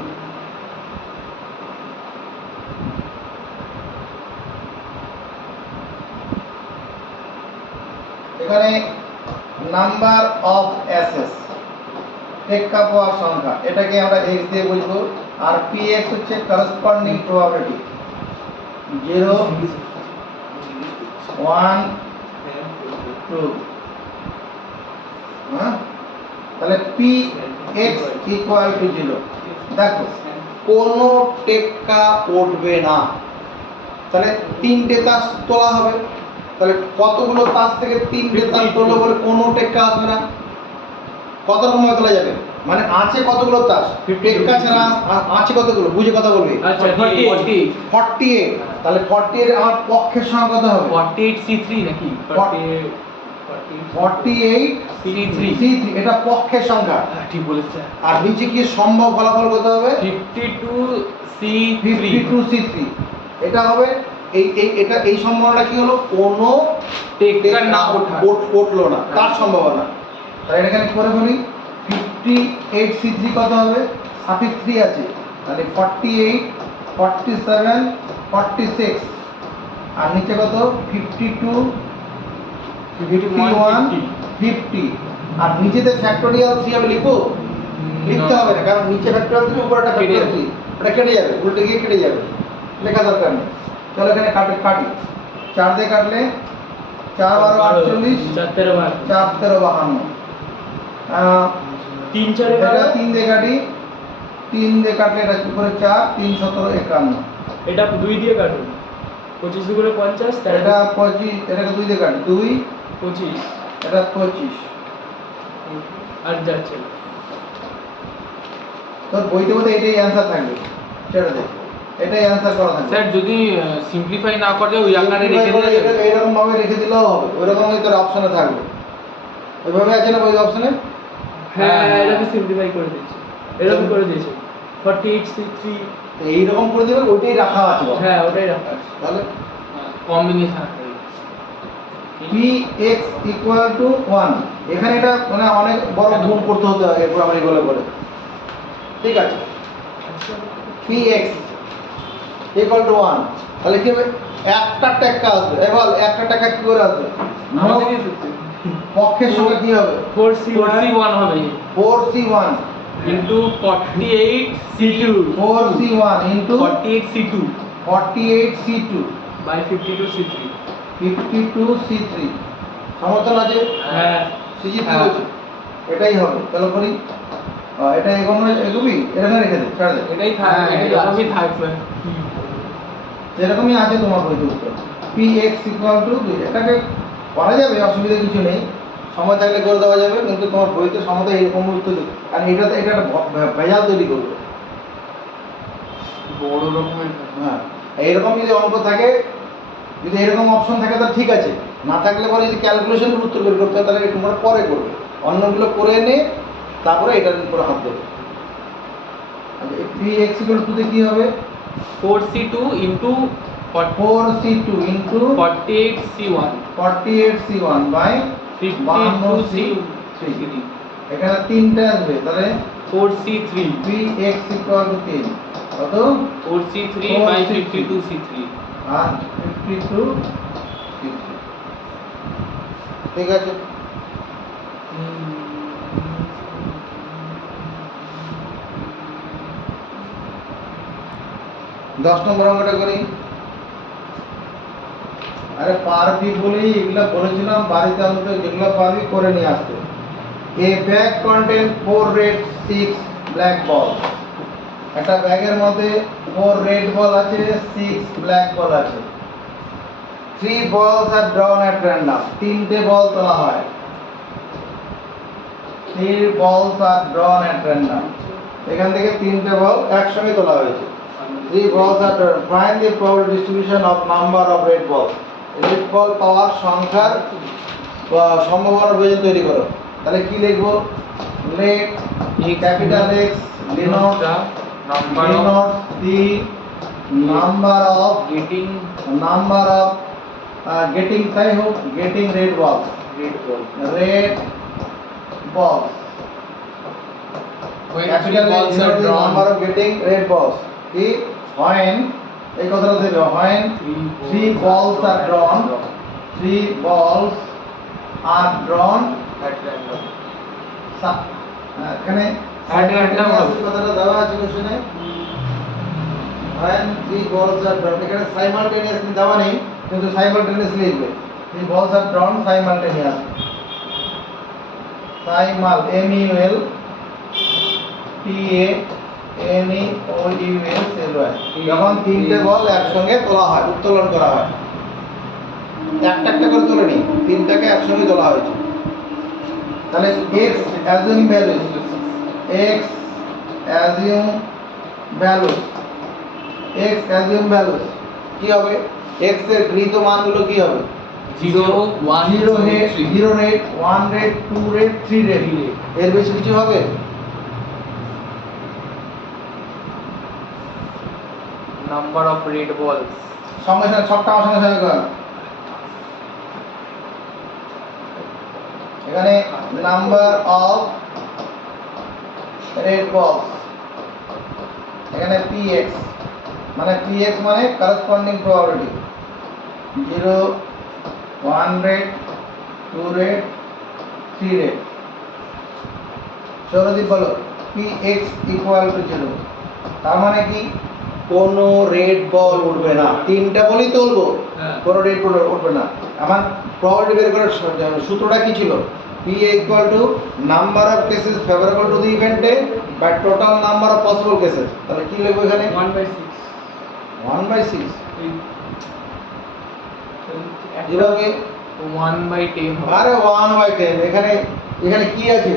এখানে নাম্বার অফ অ্যাসেস টেক্কা পাওয়ার সংখ্যা এটাকে আমরা x দিয়ে বুঝবো আর px হচ্ছে করসপন্ডিং প্রবাবিলিটি 0 1 2 হ্যাঁ তাহলে px ইকুয়াল টু 0 দেখো কোনো টেক্কা উঠবে না তাহলে তিনটে তাস তোলা হবে তাহলে কতগুলো তাস থেকে তিনটে তাস তোলা বলে কোনো টেক্কা আসবে না কত রকম তোলা যাবে মানে আছে কতগুলো তাস টেক্কা ছাড়া আছে কতগুলো বুঝে কথা বলবি আচ্ছা 48 48 তাহলে 48 আমার পক্ষের সংখ্যা কত হবে 48 C3 নাকি 48 C3 C3 এটা পক্ষের সংখ্যা ঠিক বলেছে আর নিচে কি সম্ভব ফলাফল কত হবে 52 C3 52 C3 এটা হবে এটা এই সম্ভাবনা কি হলো কোনো টেক্কা না ওঠা উঠলো না তার সম্ভাবনা তাহলে এটা এখানে করে ফেলি 58 C3 কত হবে সাফিক্স 3 আছে তাহলে 48 47 46 আর নিচে কত 52 51 50 আর নিচেতে ফ্যাক্টোরিয়াল 3 আমি লিখবো লিখতে হবে না কারণ নিচে ফ্যাক্টোরিয়াল 3 উপরে একটা ফ্যাক্টোরিয়াল 3 এটা কেটে যাবে উল্টে গিয়ে কেটে যাবে লেখা দরকার নেই চলো এখানে কাটি 4 দিয়ে কাটলে 4 12 48 4 13 বার 4 13 52 3 4 এটা 3 দিয়ে কাটি 3 দিয়ে কাটলে এটা উপরে 4 3 17 51 এটা 2 দিয়ে কাটুন 25 দুগুণে 50 এটা 25 এটাকে 2 দিয়ে কাটি 2 25 এটা 25 আর যাচ্ছে তোর বইতে বলতে এটাই অ্যান্সার থাকবে ছেড়ে দে এটাই অ্যান্সার করা থাকবে। স্যার যদি সিম্পলিফাই না করে ওই আকারে রেখে দিলে এটা এরকম ভাবে রেখে দিলেও হবে, ওইরকমই তোর অপশনে থাকবে। ওইভাবে আছে না ওই অপশনে? হ্যাঁ হ্যাঁ। এটাকে সিম্পলিফাই করে দিয়েছে, এরকম করে দিয়েছে 48C3। এইরকম করে দেবে, ওইটাই রাখা আছে বাবা। হ্যাঁ ওটাই রাখা আছে। তাহলে কম্বিনেশন px ইকুয়াল টু 1, এখানে এটা মানে অনেক বড় গুণ করতে হতে হয় এরপর আমরা এগুলো করে। ঠিক আছে, px ইকুয়াল টু 1, তাহলে কি হবে? একটা টাকা আসবে। এবার একটা টাকা কি করে আসবে? আমাদের পক্ষের সঙ্গে কি হবে? 4C1 হবে 4c1 into 48C2 4c1 into 48C2 48c2 by 52C3। 52c3 সমতল আছে, হ্যাঁ সিজি3 হ্যাঁ। আছে, এটাই হবে। তাহলে করি এটা এগোনো এগোবি, এটা না রেখে দে, ছাড় দে। এটাই থাকবে, হ্যাঁ, এরকমই থাকবে। যেরকমই আছে তোমার বইতে উত্তর। px ইকুয়াল টু 2, এটাকে করা যাবে, অসুবিধা কিছু নেই, সময় থাকলে করে দেওয়া যাবে, কিন্তু তোমার বইতে সময় এইরকম উত্তর দিবে, কারণ এটা একটা ভেজাল তৈরি করবে। বড় রকমের হ্যাঁ, এইরকম যদি অঙ্ক থাকে, যদি এরকম অপশন থাকে তাহলে ঠিক আছে, না থাকলে পরে যদি ক্যালকুলেশনের উত্তর বের করতে হয় তাহলে তোমরা পরে করবে, অন্যগুলো করে নে তারপরে এটার উপরে হাত দেবে। আচ্ছা, px ইকুয়াল টু তে কি হবে? 4C2 into 4c2 into 48C1 48c1 by 52C3 এখানে তিনটা আসবে, তাহলে 4C3 px ইকুয়াল টু 3 কত? 4C3 বাই 52C3 আর 52 ঠিক আছে। দশ নম্বর অঙ্কটা করি। আরে পারবি বলেই এগুলা বলেছিলাম, বাড়িতে অন্তত যেগুলো পারবি করে নিয়ে আসতে। A bag contain 4 red 6 black ball. একটা ব্যাগের মধ্যে 4 রেড বল আছে, 6 ব্ল্যাক বল আছে। 3 balls are drawn at random, তিনটে বল তোলা হয়। 3 balls are drawn at random, এখান থেকে তিনটে বল একসঙ্গে তোলা হয়েছে। 3 balls are drawn, find the probable distribution of number of red balls, red ball পাওয়ার সংখ্যার সম্ভাবনা বেজে তৈরি করো। তাহলে কি লিখবো? Late capital x denotes number of the number of getting getting তাই হোক, getting red balls, red balls, when capital three balls A are denotes the drawn number of getting red balls, কি when এই কথাটা দেবে, when 3 balls are drawn, 3 balls are drawn at random এখানে At random হবে। কথাটা দেওয়া আছে কোশ্চেনে, when 3 balls are drawn, এখানে simultaneously দেওয়া নেই, কিন্তু simultaneously লিখবে 3 balls are drawn simultaneous, সিমাল MUL TANEOUSLY, যখন তিনটে বল একসঙ্গে তোলা হয়, উত্তোলন করা হয়, একটা একটা করে তোলে নি, তিনটাকে একসঙ্গে তোলা হয়েছে। তাহলে x assume values, x assume values, x assume values কি হবে? x এর গৃহীত মানগুলো কি হবে? 0 1 0 2 red, 3 0 red, 1 red, 2 red, 3 red, এর বেশি কিছু হবে? নাম্বার অফ রেড বলস সঙ্গে সঙ্গে সবটা আমার সঙ্গে সঙ্গে কর। এখানে নাম্বার অফ রেড বলস, এখানে px মানে px মানে corresponding probability, 0 1 red, 2 red, 3 red. Sourodip বলো px ইকুয়াল টু 0, তার মানে কি কোনো রেড বল উঠবে না, তিনটা বলই তুলবো, হ্যাঁ। কোনো রেড বল উঠবে না। আমার প্রবাবিলিটি বের করার সূত্রটা কি ছিল? PA equal to number of cases favourable to the ইভেন্টে by total number of possible cases. তাহলে কি লিখবো এখানে? 1/6। 1/6 এভাবে 1/10 হবে আরে 1/10, এখানে এখানে কি আছে?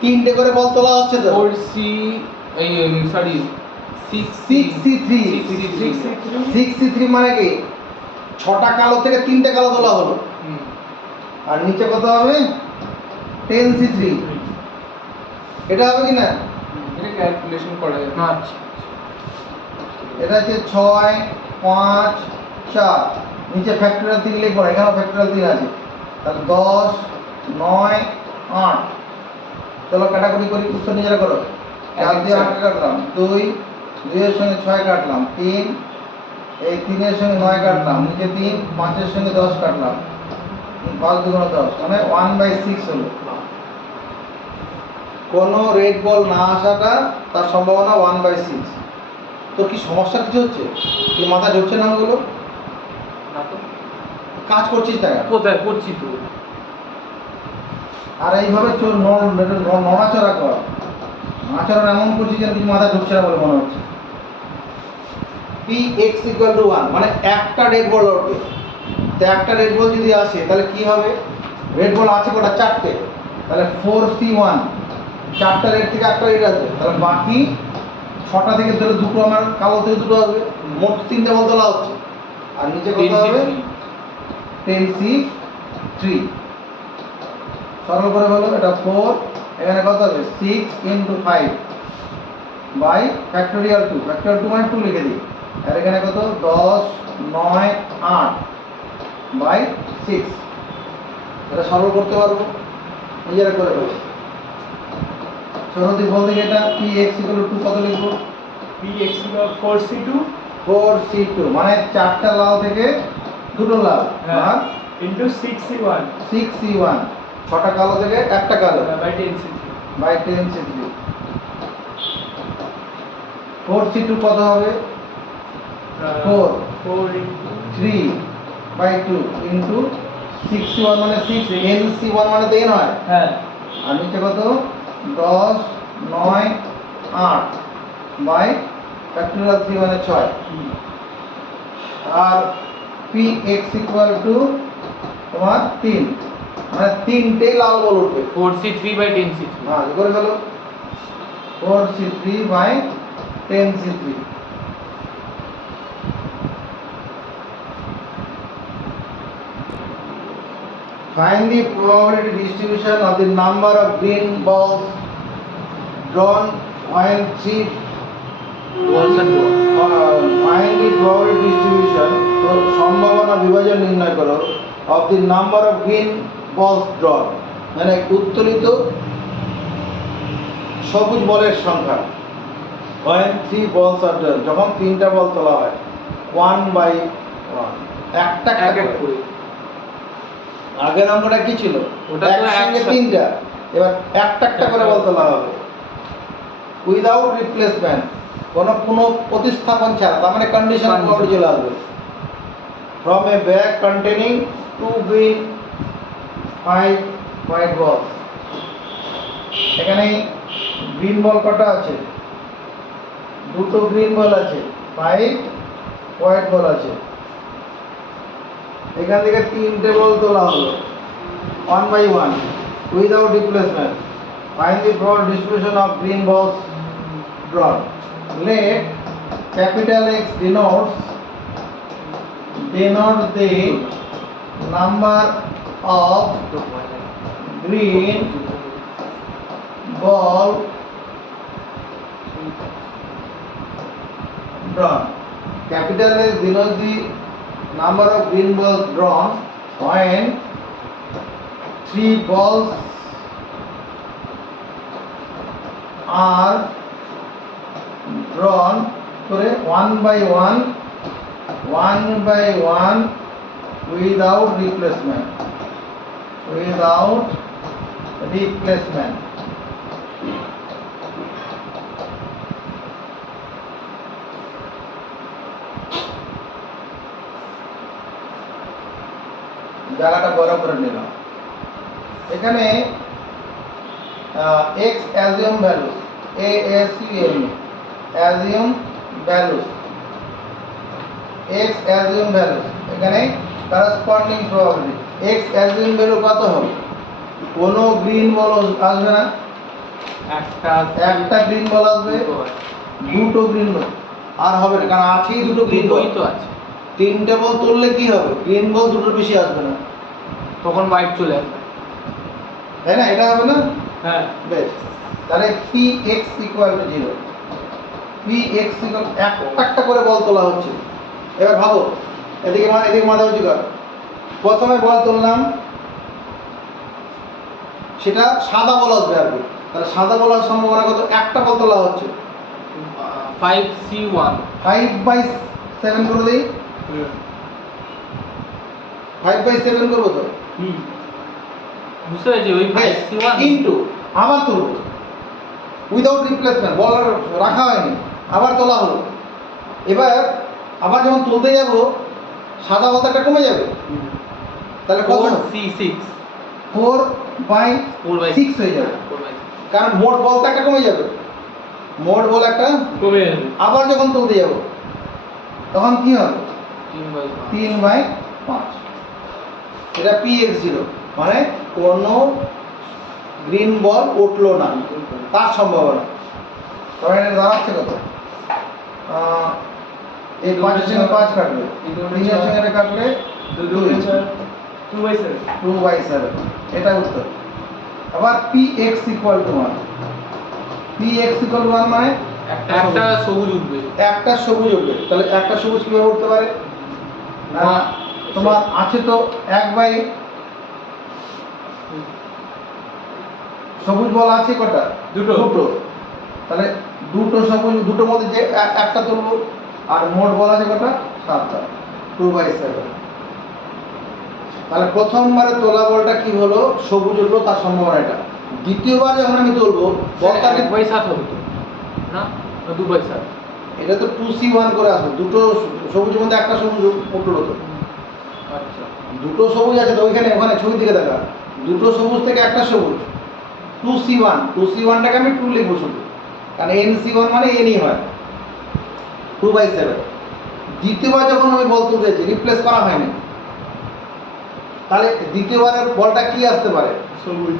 তিনটে করে বল তোলা হচ্ছে তো, 4C এই সরি 6C3 6C3 মানে কি 6টা কালো থেকে 3টে কালো তোলা হলো আর নিচে কত হবে 10C3 এটা হবে কি না এটা ক্যালকুলেশন করা যাবে আচ্ছা এটা হচ্ছে 6 5 4 নিচে ফ্যাক্টরিয়াল 3 লিখবো না এখানে ফ্যাক্টরিয়াল 3 আছে তাহলে 10 9 8 চলো কাটাকুটি করি উত্তর নিজেরা করো 4 দিয়ে 8 কাটলাম 2 এর সঙ্গে 6 কাটলাম 3 এই 3 এর সঙ্গে 9 কাটলাম নিচে 3 5 এর সঙ্গে 10 কাটলাম 5 দুগুণ 10 মানে 1/6 হলো কোনো রেড বল না আসাটা তার সম্ভাবনা 1/6 তো কি সমস্যা কিছু হচ্ছে কি মাথা ঢুকছে না ওগুলো না তো কাজ করছিস না কেন? কোথায় করছি তো আর এইভাবে নড়াচড়া কর আচরণ এমন করছিস যেন কিছু মাথা ঢুকছে না বলে মনে হচ্ছে Px = 1 মানে একটা রেড বল উঠবে তো একটা রেড বল যদি আসে তাহলে কি হবে রেড বল আছে কটা 4টে তাহলে 4C1 4টা রেড থেকে একটা রেড আসবে তাহলে বাকি 6টা থেকে ধরে দুটো আমার কালো থেকে দুটো আসবে মোট 3টে বল তোলা হচ্ছে আর নিচে কত হবে 10C3 সরল করে বলো এটা 4 এখানে কত হবে 6 × 5 বাই ফ্যাক্টরিয়াল 2 ফ্যাক্টরিয়াল 2 মানে 2 লিখে দিই আর এখানে কত 10 9 8 বাই 6 এটা সরল করতে পারবো নিজেরা করে ফেলো সরলতি বলতে এটা Px = 2 কত লিখবো Px = 4C2 4C2 মানে 4টা লাল থেকে দুটো লাল আর into 6C1 6C1 6টা কালো থেকে একটা কালো by 10C3 by 10C3 4C2 কত হবে 4 4 into 3/2 ইনটু 6C1 মানে 6 NC1 মানে তো n হয় হ্যাঁ আর নিচে কত 10 9 8 বাই ফ্যাক্টরিয়াল 3 মানে 6 আর Px = তোমার 3 মানে 3টেই লাল বল উঠবে 4C3 by 10C3 হ্যাঁ করে ফেলো 4C3 by 10C3 Find the probability distribution of the number of green balls drawn when 3 balls are drawn. Find the probability distribution তো সম্ভাবনা বিভাজন নির্ণয় করো of the number of green balls drawn মানে উত্তোলিত সবুজ বলের সংখ্যা when 3 balls are drawn যখন 3টা বল তোলা হয় 1/1 একটা এক এক করে আগের অঙ্কটা কি ছিল ওটা তো একসঙ্গে একসাথে। 3টা এবার একটা একটা করে বল তোলা হবে উইদাউট রিপ্লেসমেন্ট কোনো প্রতিস্থাপন ছাড়া তার মানে কন্ডিশন প্রবলেম চলে আসবে from a bag containing 2 green 5 white ball এখানে গ্রিন বল কটা আছে দুটো গ্রিন বল আছে 5 হোয়াইট বল আছে এখান থেকে 3টে বল তোলা হলো 1/1 without replacement find the broad distribution of green balls drawn let capital X denotes the number of green ball drawn capital X denotes the number of green balls drawn when 3 balls are drawn করে 1/1 without replacement জায়গাটা বড় করে নিলাম এখানে x assume values assume values x assume values এখানে corresponding probability x assume value কত হবে কোনো গ্রিন বল আসবে না একটা একটা গ্রিন বল আসবে দুটো গ্রিন বল আর হবে না, কারণ আছেই দুটো গ্রিন বল। দুটোই তো আছে, তিনটে বল তুললে কি হবে, গ্রিন বল দুটোর বেশি আসবে না, তখন হোয়াইট চলে আসবে। তাই না? এটা হবে না? হ্যাঁ, বেশ, তাহলে P x equal to 0। P x equal একটা করে বল তোলা হচ্ছে। এবার ভাবো, এদিকে মাঝামাঝি কর। প্রথমে বল তুললাম, সেটা সাদা বল আসবে আর কি। তাহলে সাদা বল আসার সম্ভাবনা কত? একটা বল তোলা হচ্ছে। 5C1। 5/7 করে দিই, 5/7 করবো তো, বুঝতে পেরেছি, ওই 5C1 ইন্টু আবার তুলবো উইদাউট রিপ্লেসমেন্ট, বল আর রাখা হয়নি, আবার তোলা হলো। এবার আবার যখন তুলতে যাব, সাদা বলটা কমে যাবে, তাহলে কত? 4C6। 4/6 হয়ে যাবে, 4/6 কারণ মোট বলটা একটা কমে যাবে, মোট বল একটা। কমে যাবে। আবার যখন তুলতে যাব তখন কি হবে? 3/5। 3/5। এটা px0, মানে কোনো গ্রিন বল উঠলো না, তার সম্ভাবনা। তবে এটা দাঁড়াচ্ছে কত? এই 5 সঙ্গে 5 কাটবে, 3 এর সঙ্গে এটা কাটলে 2/7। এটা উত্তর। আবার px equal two 1। px equal two 1 মানে একটা সবুজ উঠবে। একটা সবুজ উঠবে। তাহলে একটা সবুজ কিভাবে উঠতে পারে? না, তোমার আছে তো 1/, সবুজ বল আছে কটা? দুটো। তাহলে দুটো সবুজ, দুটোর মধ্যে যে একটা তুলবো, আর মোট বল আছে কটা? 7টা, 2/7। তাহলে প্রথমবারে তোলা বলটা কি হলো? সবুজ উঠলো, তার সম্ভাবনা এটা। দ্বিতীয়বার যখন আমি তুলবো বলটা, 1/7 হবে তো না, 2/7। এটা তো 2C1 করে আসবে, দুটো সবুজের মধ্যে একটা সবুজ উঠলো তো। আচ্ছা, দুটো সবুজ আছে তো, ওখানে ছবি দিকে দেখা, দুটো সবুজ থেকে একটা সবুজ, 2C1। 2C1টাকে আমি 2 লিখবো শুধু, কারণ NC1 মানে Nই হয়, 2/7। দ্বিতীয়বার যখন আমি বল তুলেছি, রিপ্লেস করা হয়নি, তাহলে দ্বিতীয়বারের বলটা কি আসতে পারে? সবুজ।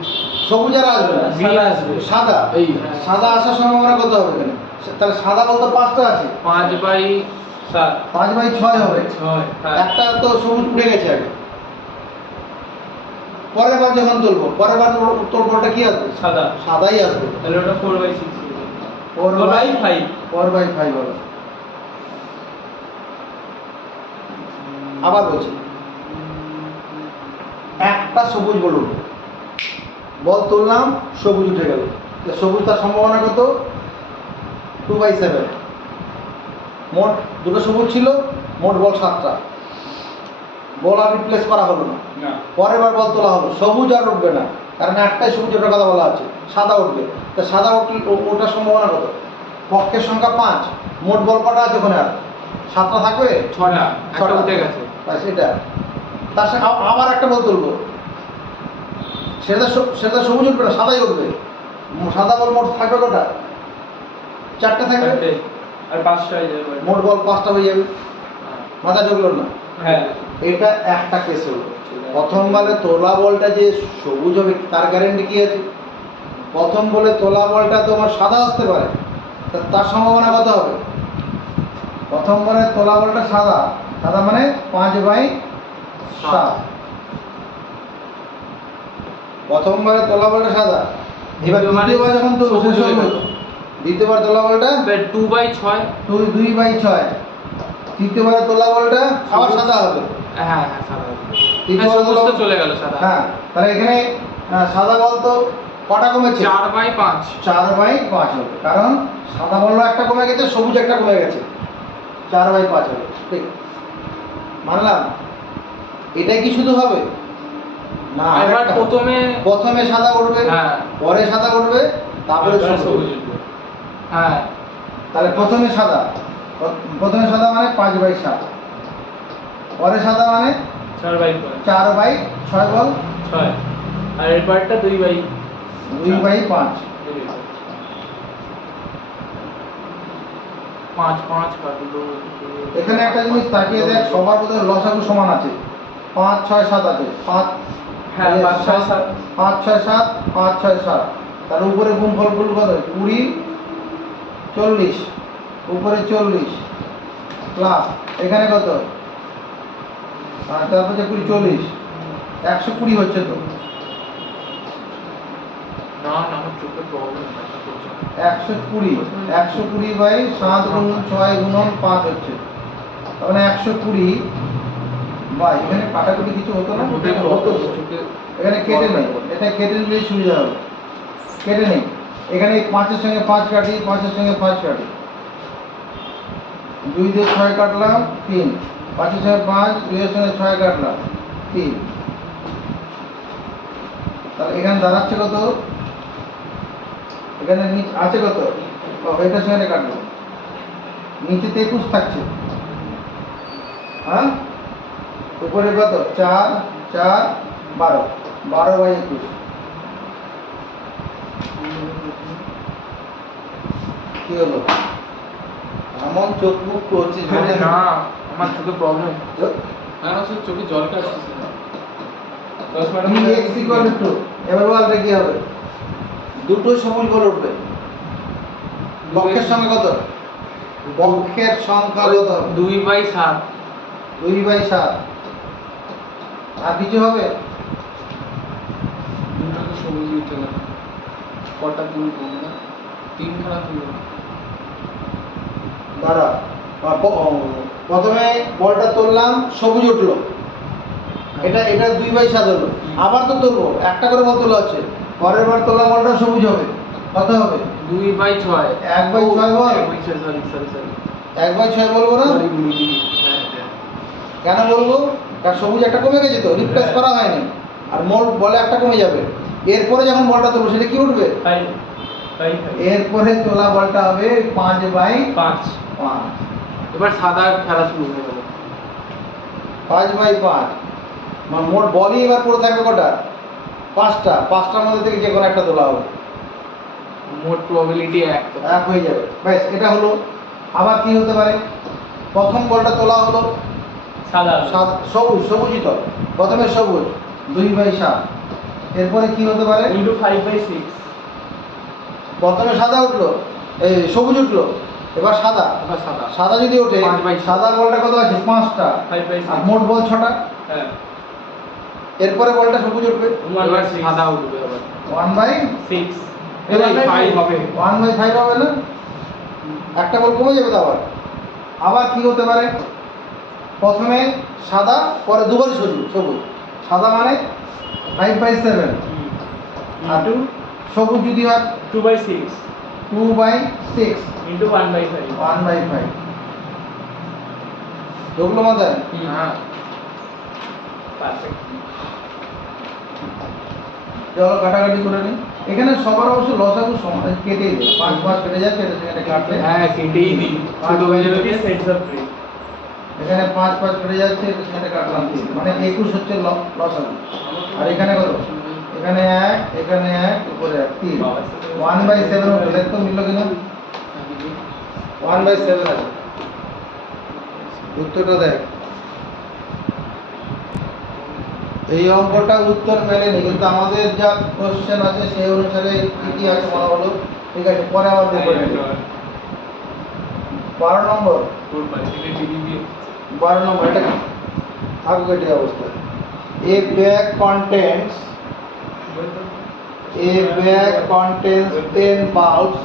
সবুজ আর আসবে না, সাদা আসবে। সাদা। এই সাদা আসার সম্ভাবনা কত হবে এখানে? তাহলে সাদা বল তো 5টা আছে, 5/7। 5/6 হবে। 6। একটা তো সবুজ উঠে গেছে আগে। পরের বার যখন তুলবো, পরের বার তোর বলটা কি আসবে? সাদা। সাদাই আসবে। তাহলে ওটা 4/6 হবে। 4/5। 4/5 হবে। আবার বলছি, একটা সবুজ বলুন, বল তুললাম, সবুজ উঠে গেল, সবুজ তার সম্ভাবনা কত? 2/7। মোট দুটো সবুজ ছিল, মোট বল 7টা, বল আর রিপ্লেস করা হলো না। পরের বার বল তোলা হলো, সবুজ আর উঠবে না, কারণ একটাই সবুজ ওটার কথা বলা আছে, সাদা উঠবে। তা সাদা ওঠার সম্ভাবনা কত? পক্ষের সংখ্যা 5, মোট বল কটা আছে ওখানে? আর 7টা থাকবে, 6টা। একটা উঠে গেছে। সেটা। তার সঙ্গে আবার একটা বল তুলবো, সেটা সবুজ উঠবে না, সাদাই উঠবে। সাদা বল মোট থাকবে কটা? 4টে থাকবে, আর 5টা হয়ে যাবে। মোট বল 5টা হয়ে যাবে। মাথা ঢুকলো না? হ্যাঁ। এটা একটা কেস হলো। প্রথমবারে তোলা বলটা যে সবুজ হবে তার গ্যারেন্টি কি আছে? প্রথম বলে তোলা বলটা তোমার সাদা আসতে পারে, তার সম্ভাবনা কত হবে? প্রথমবারে তোলা বলটা সাদা, সাদা মানে 5/7। প্রথমবারে তোলা বলটা সাদা, এবার দ্বিতীয়বার যখন তো দ্বিতীয়বার তোলা বলটা 2/6। 2/6। তৃতীয়বারে তোলা বলটা আবার সাদা হবে। হ্যাঁ, সাদা হবে। তৃতীয়বার সবুজ তোলা তো চলে গেল সাদা। হ্যাঁ, তাহলে এখানে সাদা বল তো কটা কমেছে? 4/5। 4/5 হবে, কারণ সাদা বল একটা কমে গেছে, সবুজ একটা কমে গেছে, 4/5 হবে। ঠিক মানলাম? এটাই কি শুধু হবে না? এবার প্রথমে সাদা উঠবে, হ্যাঁ, পরে সাদা উঠবে, তারপরে সবুজ। হ্যাঁ, তাহলে প্রথমে সাদা মানে 5/7, পরে সাদা মানে 4/6 বল, 6। আর এর পার্টটা 2/5। 2/5। 5 কাটলো। এখানে একটা জিনিস তাকিয়ে দেখ, সবার মধ্যে লসাগু সমান আছে, 5 6 7 আছে। 5 হ্যাঁ, 5 6 7। 5 6 7, 5 6 7, তার উপরে গুণফল কত? 20 40, উপরে 40 প্লাস এখানে কত, আর তারপর 20 40 120 হচ্ছে তো। না না আমার চোখের প্রবলেম আছে 120 বাই 7 গুণন 6 গুণন 5 হচ্ছে, তার মানে 120 বাই, এখানে কাটাকুটি কিছু হতো না, ওটাই হতো তো। এখানে কেটে নেই, এটা কেটে নিলেই সুবিধা হবে, কেটে নেই। এখানে 5 এর সঙ্গে 5 কাটি, 5 এর সঙ্গে 5 কাটি, 2 দিয়ে 6 কাটলাম 3, 5 এর সঙ্গে 5, 2 এর সঙ্গে 6 কাটলাম 3, তাহলে এখানে দাঁড়াচ্ছে কত, এখানে নিচে আছে কত, এটার সঙ্গে কাটবো, নিচে 21 থাকছে, হ্যাঁ, উপরে কত 4 4 12, 12 বাই 21 কি হলো, এমন চোখ মুখ করছিস আরে না আমার চোখে প্রবলেম। চোখ- হ্যাঁ না চোখে জল কাটছে না। x equal to, এবার বলতে কি হবে, দুটো সবুজ বল উঠবে, পক্ষের সঙ্গে কত, পক্ষের সংখ্যা কত, 2/7 2/7, আর কিছু হবে, দুটো তো সবুজ উঠে গেল, কটা তুলব না, 3খানা তুলব। দাঁড়া, প্রথমে বলটা তুললাম সবুজ উঠলো, এটা 2/7 হলো, আবার তো তুলবো, একটা করে বল তোলা হচ্ছে, পরের বার তোলা বলটা সবুজ হবে, কত হবে, 2/6 1/6 বল, সরি 1/6 বলবো না, সরি গুরুজি। হ্যাঁ কেন বলবো, তার সবুজ একটা কমে গেছে তো, রিপ্লেস করা হয়নি, আর মোট বলে একটা কমে যাবে, এরপরে যখন বলটা তুলবো সেটা কি উঠবে, এরপরে তোলা বলটা হবে 5/5, এবার সাদা খেলা শুরু হয়ে গেল। 5/5, মানে মোট বলই এবার পড়ে থাকবে কটা, 5টার মধ্যে থেকে যে কোনো একটা তোলা হবে, মোট প্রবাবিলিটি 1 তো। এক হয়ে যাবে, ব্যাস এটা হলো। আবার কি হতে পারে, প্রথম বলটা তোলা হলো সাদা সবুজই তো, প্রথমে সবুজ 2/7, এরপরে কি হতে পারে, ইন্টু 5/6, প্রথমে সাদা উঠলো, এই সবুজ উঠলো, এবার সাদা, এবার সাদা সাদা যদি ওঠে, 5/6 সাদা বলটা কত আছে 5টা, 5/6 আর মোট বল 6টা, হ্যাঁ এরপরে বলটা সবুজ উঠবে, এবার সাদা উঠবে আবার 1/6, 6 এবার 5 হবে। 1/5 হবে না, একটা বল কমে যাবে তো আবার। আবার কি হতে পারে, প্রথমে সাদা, পরে দুবারই সবুজ, সাদা মানে 5/7, আর ইন্টু সবুজ যদি হয় 2/6 2/6, ইন্টু 1/5 1/5, ঢুকলো মাথায়, হ্যাঁ পারফেক্ট। চলো কাটাকাটি করে নিই, এখানে সবার অবশ্য লসাগু সমান কেটেই দেয়, 5 কেটে যাচ্ছে, এটা সেখানে কাটলে, হ্যাঁ কেটেই দিই ছোট হয়ে যাবে। সেটস অফ 3 এখানে 5 কেটে যাচ্ছে, এটা সেখানে কাটলাম 3, মানে 21 হচ্ছে লসাগু, আর এখানে কত, এখানে 1, এখানে 1, উপরে 1, 3, 1/7 হলো, দেখতো মিলল কিনা, 1/7 আছে, উত্তরটা দেখ, এই অঙ্কটা উত্তর মেলেনি, কিন্তু আমাদের যা কোশ্চেন আছে সেই অনুসারে কি কি আছে মনে হলো, ঠিক আছে, পরে আবার দেখবো। 12 নম্বর, 12 নম্বর এটা থাকবে এটি অবস্থা, a bag contains 10 balls,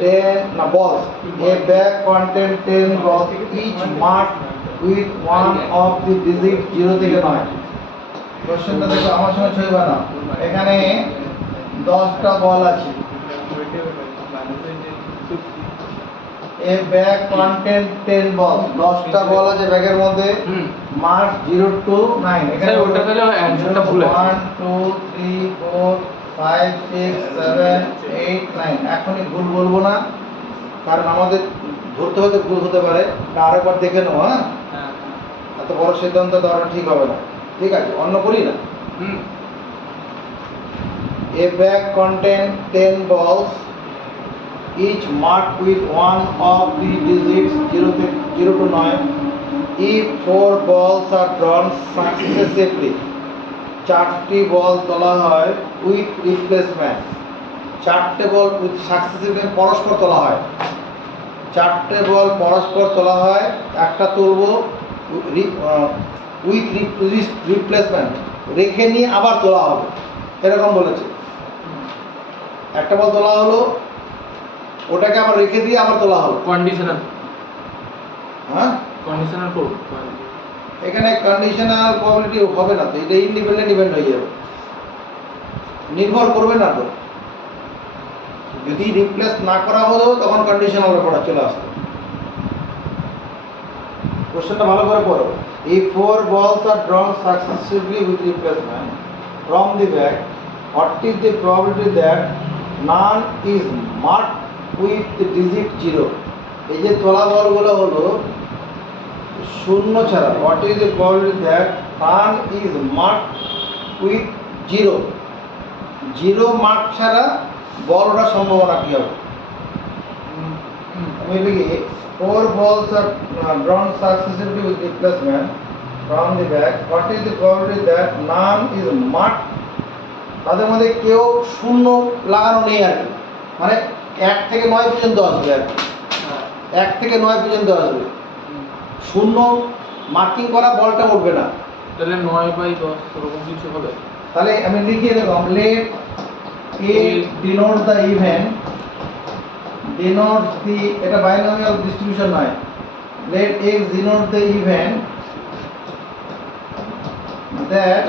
10 balls, a bag contains 10 balls, each marked with one of the digits 0 থেকে 9। কোশ্চেনটা দেখো, আমার সঙ্গে ছবি বানাও, এখানে 10টা বল আছে, a bag contains 10 balls, 10টা বল আছে ব্যাগের মধ্যে, মার্ক 0 to 9, এখানে স্যার ওটা তাহলে অ্যানসারটা ভুল আছে। 1 2 3 4 5 6 7 8 9, এখনই ভুল বলবো না, কারণ আমাদের ধরতে হতে ভুল হতে পারে, আরেকবার দেখে নেবো, হ্যাঁ, হ্যাঁ এত বড় সিদ্ধান্ত দেওয়াটা ঠিক হবে না, ঠিক আছে, অন্য করি না। A bag contains 10 balls, each marked with one of the digits 0 to 9. If 4 balls are drawn successively, 4টি বল তোলা হয় উইথ রিপ্লেসমেন্ট, 4টে বল উইথ সাকসেসিভ পরস্পর তোলা হয়, চারটে বল পরস্পর তোলা হয়, একটা তুলব উইথ রিপ্লেসমেন্ট, রেখে নিয়ে আবার তোলা হবে, এরকম বলেছে। একটা বল তোলা হলো, ওটাকে আবার রেখে দিয়ে আবার তোলা হলো। কন্ডিশনাল হ্যাঁ, কন্ডিশনাল করব। এখানে কন্ডিশনাল প্রবাবিলিটি হবে না তো, এটা ইন্ডিপেন্ডেন্ট ইভেন্ট হয়ে যাবে, নির্ভর করবে না তো। যদি রিপ্লেস না করা হতো তখন কন্ডিশনাল ব্যাপারটা চলে আসতো। কোশ্চেনটা ভালো করে পড়ো। If 4 balls are drawn successively with replacement from the bag, what is the probability that none is marked with the digit 0? এই যে তোলা বলগুলো হলো শূন্য ছাড়া, what is the probability that none is marked with 0? 0 mark ছাড়া বল ওঠার সম্ভাবনা কি হবে? আমি লিখি 4 balls are drawn successively with replacement from the bag. What is the probability that none is marked? তাদের মধ্যে কেউ শূন্য লাগানো নেই আর কি, মানে 1 থেকে 9 পর্যন্ত আসবে আর কি, 1 থেকে 9 পর্যন্ত আসবে, শূন্য মার্কিং করা বলটা উঠবে না। তাহলে 9/10 এরকম কিছু হবে। তাহলে আমি লিখিয়ে দেবো, let A denote the event, denotes the, এটা binomial distribution নয়, let X denote the event that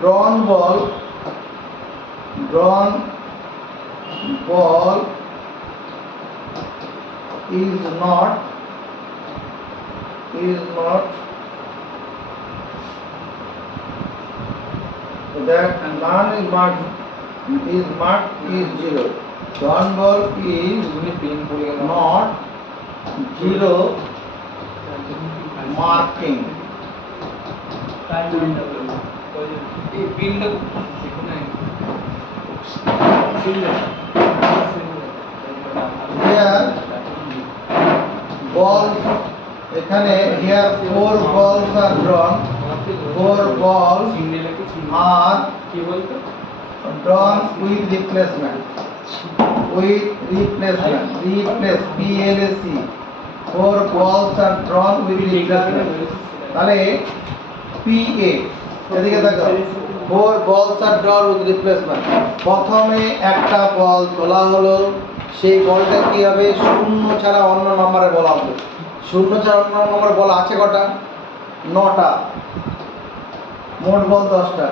drawn ball is not that none is marked is 0. Drawn ball is not 0 marking. এই পিনটা Here balls, এখানে here 4 balls are drawn, 4 balls are কি বলতো? drawn with replacement, replace PLAC, 4 balls are drawn with replacement। তাহলে PA, এদিকে দেখো, 4 balls are drawn with replacement, প্রথমে একটা বল তোলা হলো, সেই বলটা কি হবে? শূন্য ছাড়া অন্য নম্বরে বলা হবে। শূন্য ছাড়া অন্য নম্বরে বলা আছে কটা? 9টা, মোট বল 10টা।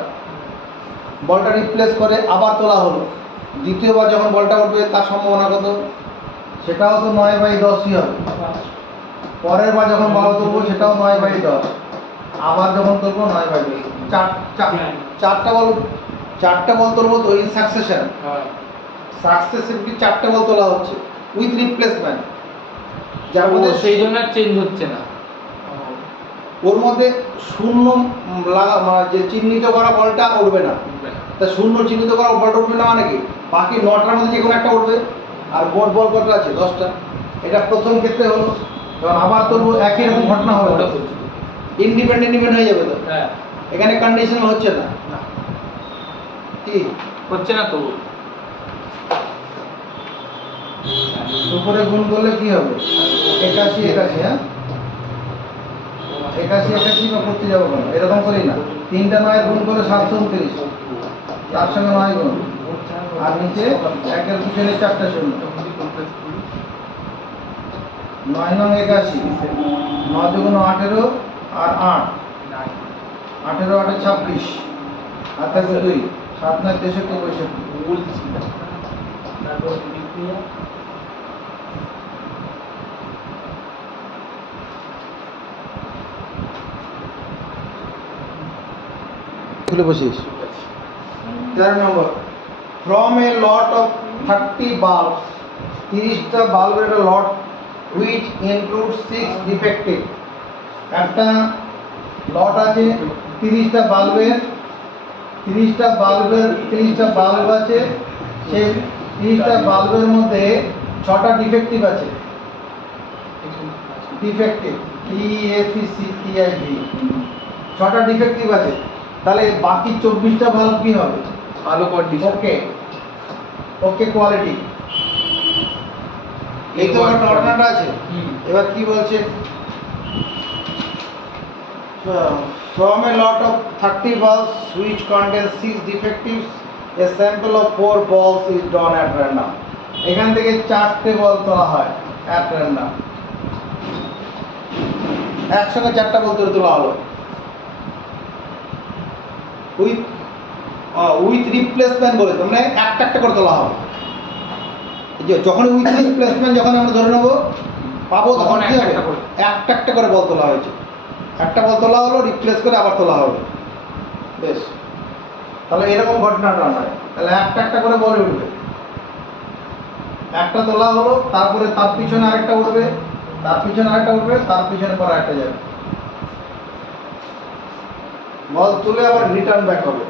বলটা রিপ্লেস করে আবার তোলা হলো, দ্বিতীয়বার যখন বলটা উঠবে তার সম্ভাবনা কত? সেটাও তো 9/10ই হবে। পরের বার যখন বল তুলবো সেটাও 9/10, আবার যখন তুলবো 9/10। চারটা বল তুলবো তো ইন সাকসেশন, সাকসেসিভলি 4টে বল তোলা হচ্ছে উইথ রিপ্লেসমেন্ট, যার মধ্যে সেই জন্য চেঞ্জ হচ্ছে না। ওর মধ্যে শূন্য লাগা, মানে যে চিহ্নিত করা বলটা উঠবে না। তা শূন্য চিহ্নিত করা বলটা উঠবে না মানে কি? বাকি 9টার মধ্যে যে কোনো একটা উঠবে। আর মোট বল কত আছে? 10টা। এটা প্রথম ক্ষেত্রে হলো, যখন আবার তুলবো একই রকম ঘটনা হবে, ইন্ডিপেন্ডেন্ট ইভেন্ট হয়ে যাবে তো। এখানে কন্ডিশনাল হচ্ছে না, কি হচ্ছে না তো। উপরে গুণ করলে কি হবে? 81 হ্যাঁ, 81 বা করতে যাবো কেন, এরকম করি না। 3টা 9 গুণ করে 729, তার সঙ্গে 9 গুণ, আর নিচে একের পিছনে 4টা শূন্য, 9 9 81, 9 দুগুণ 18 আর 8, 18 8 26, আর থাকবে 2, 7 9 63 65। খুলে বসিস। 13 নম্বর, from a lot of 30 bulbs, 30টা বাল্বের একটা লট, হুইচ ইনক্লুড 6 ডিফেক্টিভ। একটা লট আছে 30টা বাল্বের, 30টা বাল্ব আছে, সেই 30টা বাল্বের মধ্যে 6টা ডিফেক্টিভ আছে। ডিফেক্টিভ, DEFECTIV, 6টা ডিফেক্টিভ আছে। তাহলে বাকি 24টা বাল্ব কি হবে? ভালো কন্ডিশন। ওকে কোয়ালিটি। এই তো ঘটনাটা আছে। এবার কি বলছে, from a lot of 30 balls which contain 6 defectives, a sample of 4 balls is drawn at random. এখান থেকে 4টে বল তোলা হয় at random। একসঙ্গে 4টা বল তোলা হলো উইথ রিপ্লেসমেন্ট বলে, মানে একটা একটা করে তোলা হবে। যে যখন উইথ রিপ্লেসমেন্ট যখন আমরা ধরে নেবো পাবো, তখন কি হবে, একটা একটা করে বল তোলা হয়েছে। একটা বল তোলা হলো, রিপ্লেস করে আবার তোলা হবে। বেশ, তাহলে এরকম ঘটনাটা নয়, তাহলে একটা একটা করে বল উঠবে। একটা তোলা হলো, তারপরে তার পিছনে আরেকটা উঠবে, তার পিছনে আরেকটা উঠবে, তার পিছনে পর আরেকটা যাবে। বল তুলে আবার রিটার্ন ব্যাক হবে।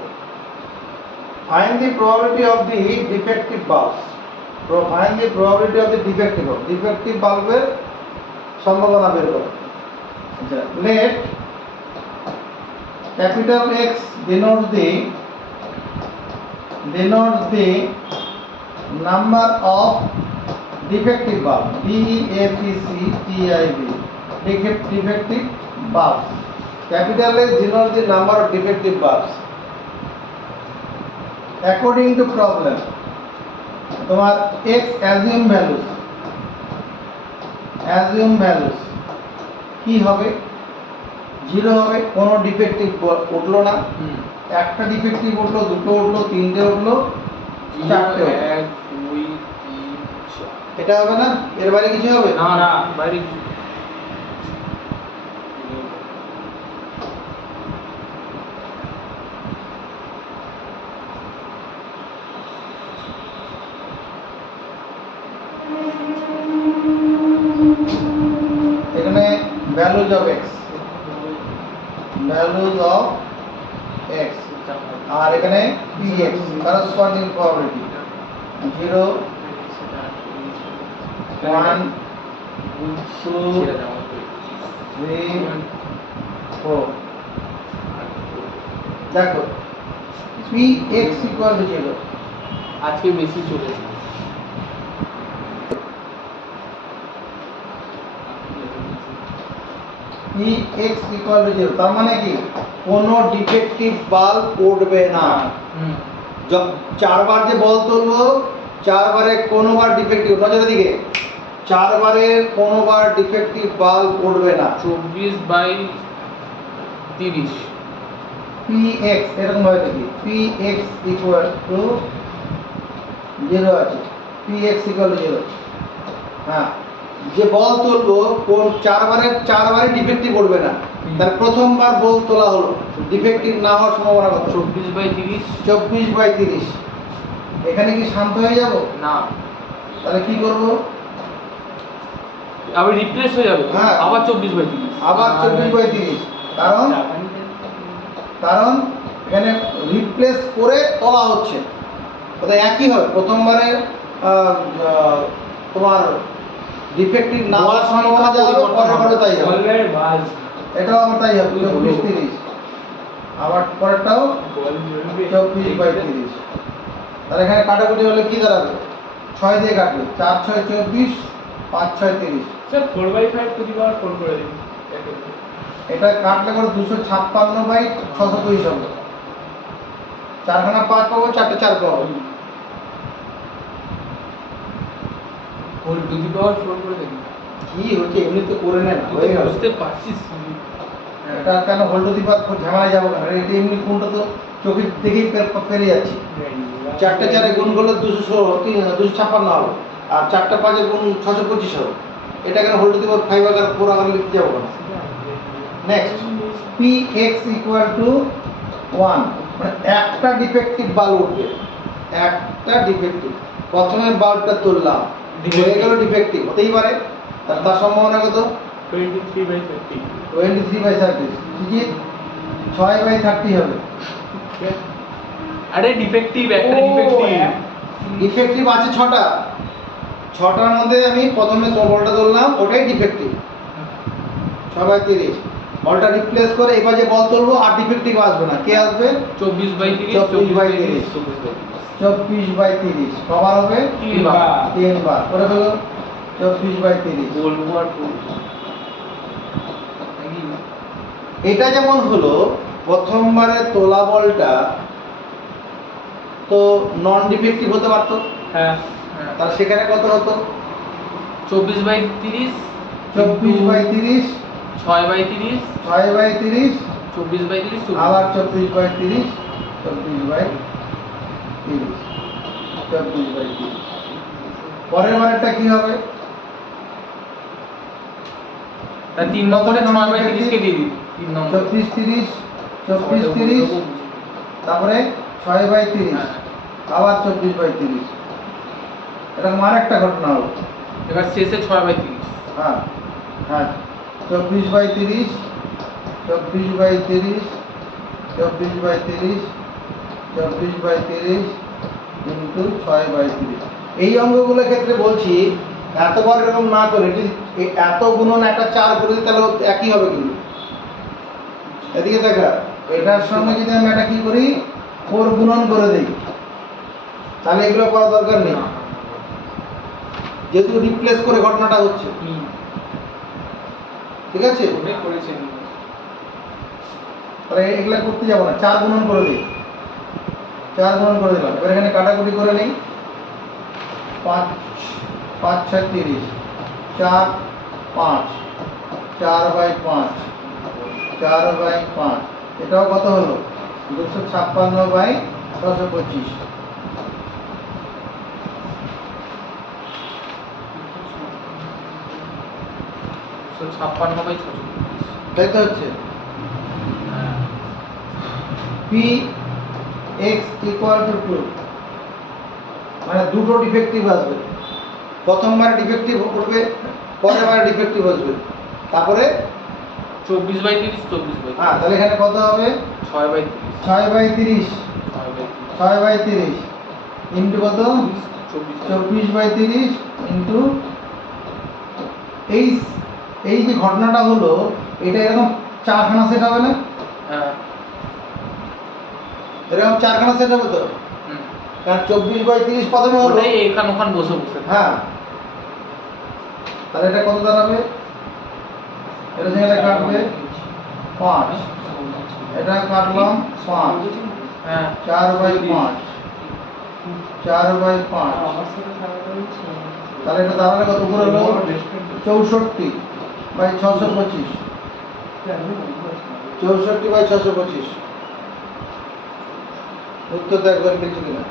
Find the probability of the defective bulbs. Find the probability of the defective bulbs সম্ভাবনা বের করো। আচ্ছা, let capital X denotes the number of defective bulbs, DEFECTIV, defective bulbs. Capital X denotes the number of defective bulbs. According to problem, তোমার x assume values কি হবে, 0 হবে, কোনো defective উঠলো না। একটা ডিফেক্টিভ উঠলো, দুটো উঠলো, তিনটে উঠলো, 4টে উঠলো। 1 2 3 4। এটা হবে না, এর বাইরে কিছু হবে না না, বাইরে কিছু। এখানে values of x, আর এখানে px corresponding probability 0 1 2 3 4। দেখো px equal to 0। আজকে বেশি চলেছে। px equal to 0 তার মানে কি, কোনো ডিফেক্টিভ বাল্ব উঠবে না। চারবার যে বল তুলবো, চারবারে কোনোবার ডিফেক্টিভ, নজরের দিকে, চারবারে কোনোবার ডিফেক্টিভ বাল্ব উঠবে না। 24/30। px এরকম ভাবে দেখি, px equal to 0 আছে, px equal to 0। হ্যাঁ, যে বল তুলবো কোন চারবারে ডিফেক্টিভ উঠবে না। তার প্রথমবার বল তোলা হলো, ডিফেক্টিভ না হওয়ার সম্ভাবনা কত? 24/30। 24/30। এখানে কি শান্ত হয়ে যাব না, তাহলে কি করব, আবার রিপ্লেস হয়ে যাবে। হ্যাঁ, আবার 24/30। আবার 24/30, কারণ এখানে রিপ্লেস করে তোলা হচ্ছে, ওটা একই হবে। প্রথমবারে তোমার ডিফেক্টিভ না হওয়ার সম্ভাবনা যা হবে, পরেরবারে তাই হবে। এটাও আবার তাই হবে, 24/30। আবার পরেরটাও 24/30। তাহলে এখানে কাটাকুটি হলে কি দাঁড়াবে, 6 দিয়ে কাটবে, 4 6 24, 5 6 30। স্যার 4/5 টু দি পাওয়ার 4 করে দিন। এটা কাটলে করে 256/620 হবে। 4খানা 5 পাবো, 4টে 4 পাবো। 4 টু দি পাওয়ার 4 করে দিন। কি হচ্ছে, এমনি তো করে নেন, হয়ে গেল। বুঝতে পারছিস? এটা কেন হোল্ড দিবার ঝামেলায় যাবো কেন, এটা এমনি কোনটা তো চোখে দেখেই পেরে যাচ্ছি। 4টে 4 গুণ করলে 256 হবে, আর 4টে 5 গুণ 625 হবে। এটা কেন হোল্ড দিবার 5 আকার 4 আকার লিখতে যাবো কেন। নেক্সট, px equal to 1, মানে একটা ডিফেক্টিভ বাল্ব উঠবে, একটা ডিফেক্টিভ। প্রথমে বাল্বটা তুললাম, হয়ে গেল ডিফেক্টিভ, হতেই পারে, তার সম্ভাবনা কত? 23/30। 23/30, ঠিক 6/30 হবে। আরে ডিফেক্টিভ, একটা ডিফেক্টিভ। ডিফেক্টিভ আছে 6টা, 6টার মধ্যে আমি প্রথমে বলটা তুললাম, ওটাই ডিফেক্টিভ। 6/30, বলটা রিপ্লেস করে এবার যে বল তুলবো আর ডিফেক্টিভ আসবে না, কে আসবে? 24/30। 24/30 কবার হবে? 3 বার। 3 বার করে ফেলো। 24/30। বলবো আর বলবো। এটা যেমন হলো প্রথমবারে তোলা বলটা তো নন ডিফেক্টিভ হতে পারতো, হ্যাঁ তাহলে সেখানে কত হতো? 24/30 24/30, 6/30 6/30, 24/30 আবার 24/30, 24/30, 24/30। পরের বারেরটা কি হবে? তা 3 নম্বরে 6/30 কে দিয়ে দিই 3 নম্বর 34/30, 24/30, তারপরে 6/30, হ্যাঁ। আবার 24/30। এরকম আর একটা ঘটনা হলো। এবার শেষে 6/30 হ্যাঁ হ্যাঁ, 24/30, 24/30, 24/30, 24/30 ইন্টু 6/30। এই অঙ্কগুলোর ক্ষেত্রে বলছি এতবার এরকম না করে যদি এত গুণন একটা 4 করে দিই তাহলে একই হবে কিন্তু। এদিকে দেখা, এটার সঙ্গে যদি আমি একটা কি করি 4 গুণন করে দিই তাহলে এগুলো করা দরকার নেই, যেহেতু রিপ্লেস করে ঘটনাটা হচ্ছে। ঠিক আছে, ওটাই করেছেন তাহলে এগুলা করতে যাবো না, 4 গুণন করে দিই, 4 গুণন করে দিলাম। এবার এখানে কাটাকুটি করে নিই, 5 5 6 30, 4 5, 4/5, 4/5, এটাও কত হলো 256/625। 56/625 তাই তো হচ্ছে p x equal to 2, মানে দুটো ডিফেক্টিভ আসবে, প্রথমবার ডিফেক্টিভ করবে, পরের বার ডিফেক্টিভ আসবে, তারপরে 24/30 24/30 হ্যাঁ, তাহলে এখানে কত হবে 6/30 6/30, 6/30 ইন্টু কত 24/30 ইন্টু এই এই যে ঘটনাটা হলো এটা এরকম 4খানা সেট হবে না? হ্যাঁ এরকম 4খানা সেট হবে তো, কারণ 24/30 প্রথমে হলো। ওটাই এখান ওখান বসে বসে হ্যাঁ, তাহলে এটা কত দাঁড়াবে? এটা থেকে এটা কাটবে 5, এটা কাটলাম 5, হ্যাঁ 4/5, 4/5, তাহলে এটা দাঁড়ালে কত করে হলো 64/625, 64/625। উত্তর দেখবেন কিছু কিনা।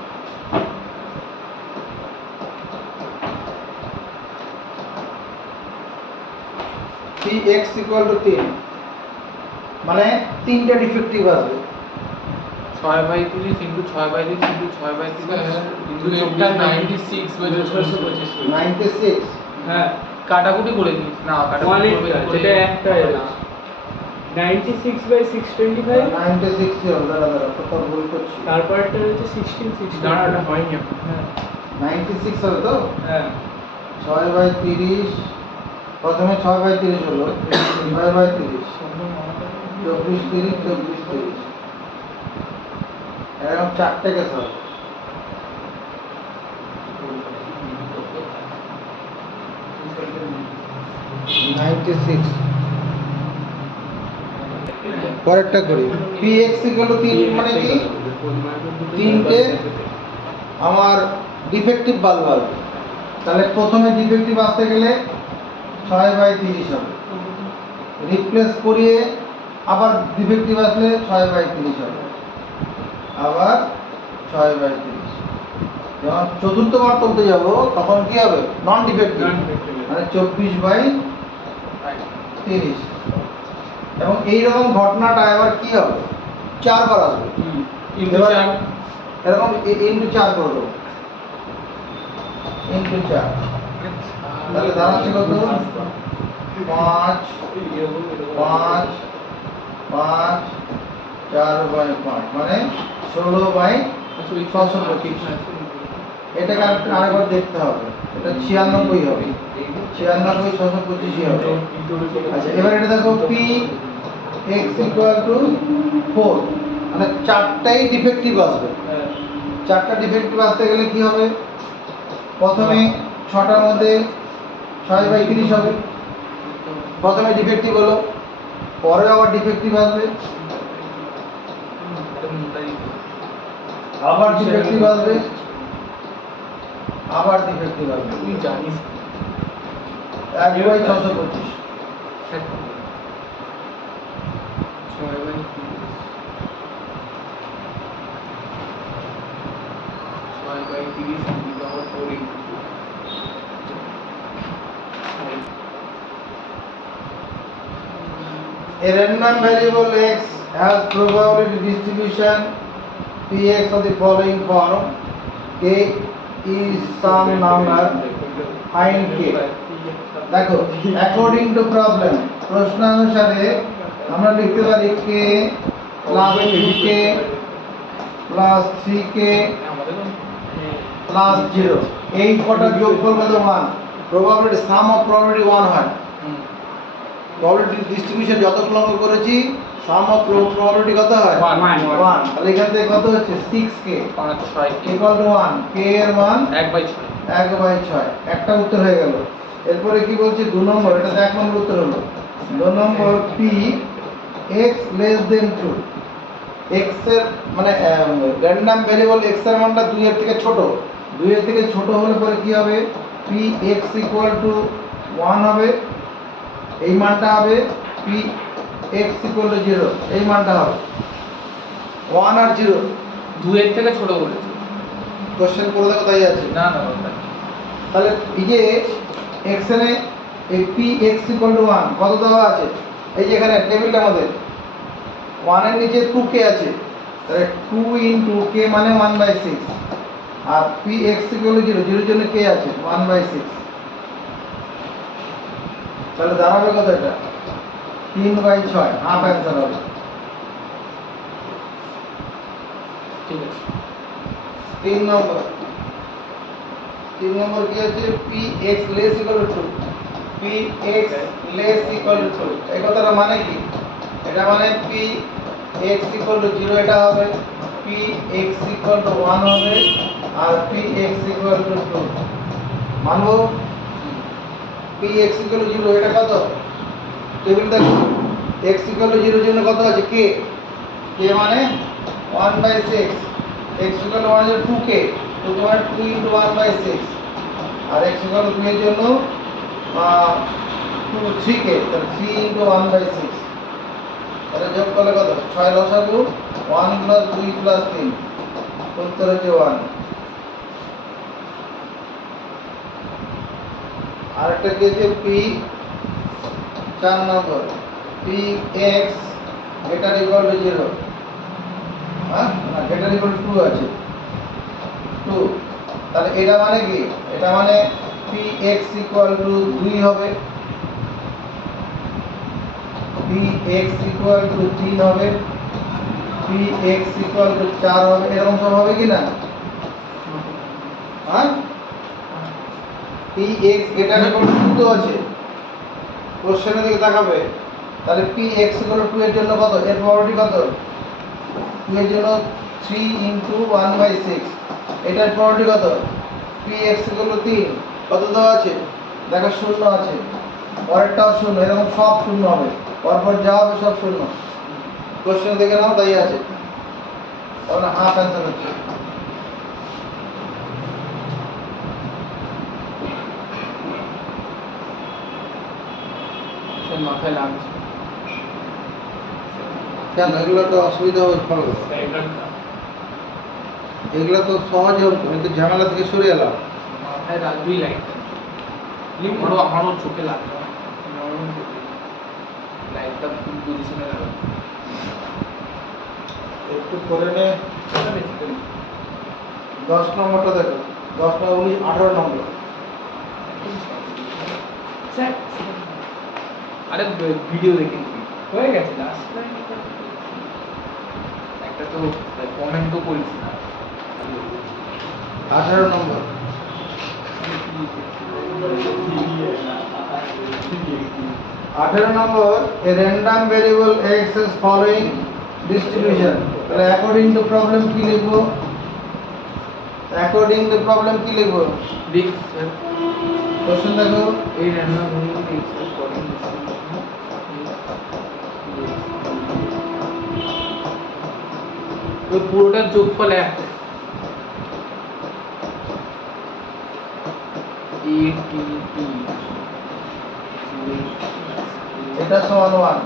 Px equal to 3, মানে 3টে ডিফেক্টিভ আসবে। 6/30 ইন্টু 6/30 ইন্টু 6/30 ইন্টু 96/625 96, হ্যাঁ কাটাকুটি করে দিস না কাটাকুটি করবে অনেকটা, যেটা একটা না 96/625, 96 হবে, দাঁড়া কত ভুল করছি, তারপরটা হচ্ছে 16/6 দাঁড়াটা হয়নি হ্যাঁ 96 হবে তো। হ্যাঁ 6/30, প্রথমে 6/30 হলো 6/30, 24/30, 24/30, এরকম 4টে কেস হবে। পরেরটা করি, px equal to 3 মানে কি 3টে আমার ডিফেক্টিভ বাল্ব আসবে, তাহলে প্রথমে ডিফেক্টিভ আসতে গেলে 6/30 হবে, রিপ্লেস করিয়ে আবার ডিফেক্টিভ আসলে 6/30 হবে, আবার 6/30। যখন চতুর্থবার তুলতে যাব তখন কি হবে নন ডিফেক্টিভ, মানে 24/30। এবং এইরকম ঘটনাটা এবার কি হবে 4বার আসবে, এবার এরকম ইন্টু 4 করে দেবো, ইন্টু 4, তাহলে দাঁড়াচ্ছে কত 5 5 5 4/5, মানে 16/625। এটাকে আরেকবার দেখতে হবে, এটা 96 হবে, 96/625 হবে। আচ্ছা, এবার এটা দেখো p x equal to 4, মানে 4টাই ডিফেক্টিভ আসবে। 4টা ডিফেক্টিভ আসতে গেলে কি হবে, প্রথমে 6টার মধ্যে 6/30 হবে। প্রথমে ডিফেক্টিভ হলো, পরে আবার ডিফেক্টিভ আসবে, আবার ডিফেক্টিভ আসবে, আবার ডিফেক্টিভ আসবে। তুই জানিস 1/625। 6/30 4 into 2. A random variable x has probability distribution Px of the following form: k is some number, find k. দেখো, according to problem, প্রশ্ন অনুসারে আমরা লিখতে পারি k plus 2k plus 3k plus 0। এই কটার যোগফল কত? 1। probability sum of probability 1 হয়। probability distribution যতগুলো অঙ্ক করেছি sum of probability কত হয়? 1। তাহলে এখান থেকে কত হচ্ছে? 6k 5/6 equal to 1। k এর মান 1/6 1/6। একটা উত্তর হয়ে গেল। এরপরে কি বলছে? 2 নম্বর, এটা 1 নম্বর উত্তর হলো। 2 নম্বর p x less than 2। x এর মানে র্যান্ডম ভেরিয়েবল x এর মানটা 2 এর থেকে ছোট। 2 এর থেকে ছোট হলে পরে কি হবে? p x equal to 1 হবে। এই মানটা হবে p x equal to 0। এই মানটা হবে 1 আর 0। 2 এর থেকে ছোট বলেছে। কোশ্চেন করে দেখো তাই আছে। না না না, তাহলে এই যে x এর এই p x equal to 1 কত দেওয়া আছে? এই যে এখানে টেবিলটা আমাদের 1 এর নিচে 2k আছে, তাহলে 2 into k মানে 1/6। আর p x equal to 0, 0 এর জন্য k আছে 1/6। তাহলে দাঁড়াবে কত? এটা 3/6, হাফ অ্যান্সার হবে। ঠিক আছে। 3 নম্বর কি আছে? p x less equal to 2। p x less equal to 2, এই কথাটা মানে কি? এটা মানে p x equal to 0 এটা হবে, p x equal to 1 হবে, আর p x equal to 2 মানবো। p x equal to 0 এটা কত? টেবিল দেখো, x equal to 0 এর জন্য কত আছে? k মানে 1/6। x equal to 1 এর 2k, তো তোমার 2 into 1/6। R x equal to 2 এর জন্য 3k, তাহলে 3 into 1/6। তাহলে যোগ করলে কত? 6 লসাগু 1 plus 2 plus 3, উত্তর হচ্ছে 1। আরেকটা কি আছে? p 4 number p x greater equal to 0। হ্যাঁ না, greater equal to 2 আছে 2। তাহলে এটা মানে কি? এটা মানে p x equal to 2 হবে, p x equal to 3 হবে, p x equal to 4 হবে। এরকম সব হবে কি না? হ্যাঁ, p x greater equal to 2 তো আছে, কোশ্চেনের দিকে তাকাবে। তাহলে p x equal to 2 এর জন্য কত? এর প্রবাবিলিটি কত? 2 এর জন্য 3 into 1/6। এটার প্রবাবিলিটি কত? p x equal to 3 কত দেওয়া আছে? দেখো 0 আছে, পরেরটাও 0, এরকম সব 0 হবে, পরপর যা হবে সব 0। কোশ্চেন দেখে নাও তাই আছে, তাহলে হাফ অ্যান্সার হচ্ছে। সে মাথায় লাগছে। কেন? এগুলো তো অসুবিধা হবে, এগুলো তো সহজ হবে, আমি তো ঝামেলা থেকে সরে এলাম। মাথায় লাগবেই লাইটটা। আমারও চোখে লাগবে না। লাইটটা ফুল পজিশনে লাগাবে। একটু করে নে। 10 নম্বরটা দেখো, 10 নম্বর 19 18 নম্বর। আরে ভিডিও দেখে হয়ে গেছে লাস্ট একটা তো কমেন্টও করিস না। 18 নম্বর 18 নম্বর, a random variable x is following distribution। তাহলে অ্যাকর্ডিং টু প্রবলেম কি লিখবো? অ্যাকর্ডিং টু প্রবলেম কি লিখবো? লিখ স্যার। কোশ্চেন দেখো, এই random variable x is following distribution তো পুরোটার যোগফল 1 a t t এটা সমান 1,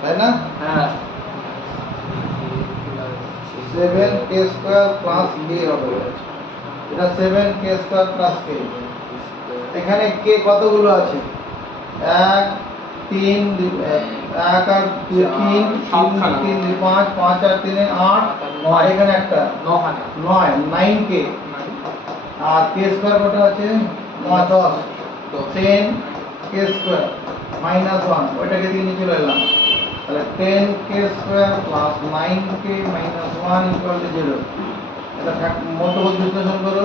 তাই না? হ্যাঁ 7k স্কয়ার প্লাস k হবে, এটা 7k স্কয়ার প্লাস k। এখানে k কতগুলো আছে? 1 3 1 আর 2 3 সাতখানা। 3 5 5 আর 3 8 9, এখানে একটা 9 9 9k। আর k স্কয়ার কত আছে? 9 10 10k স্কয়ার মাইনাস 1, ওইটাকে দিয়ে নিচে চলে এলাম। তাহলে 10k square plus 9k minus 1 equal to 0। এটা মধ্যবর্তী বিশ্লেষণ করো,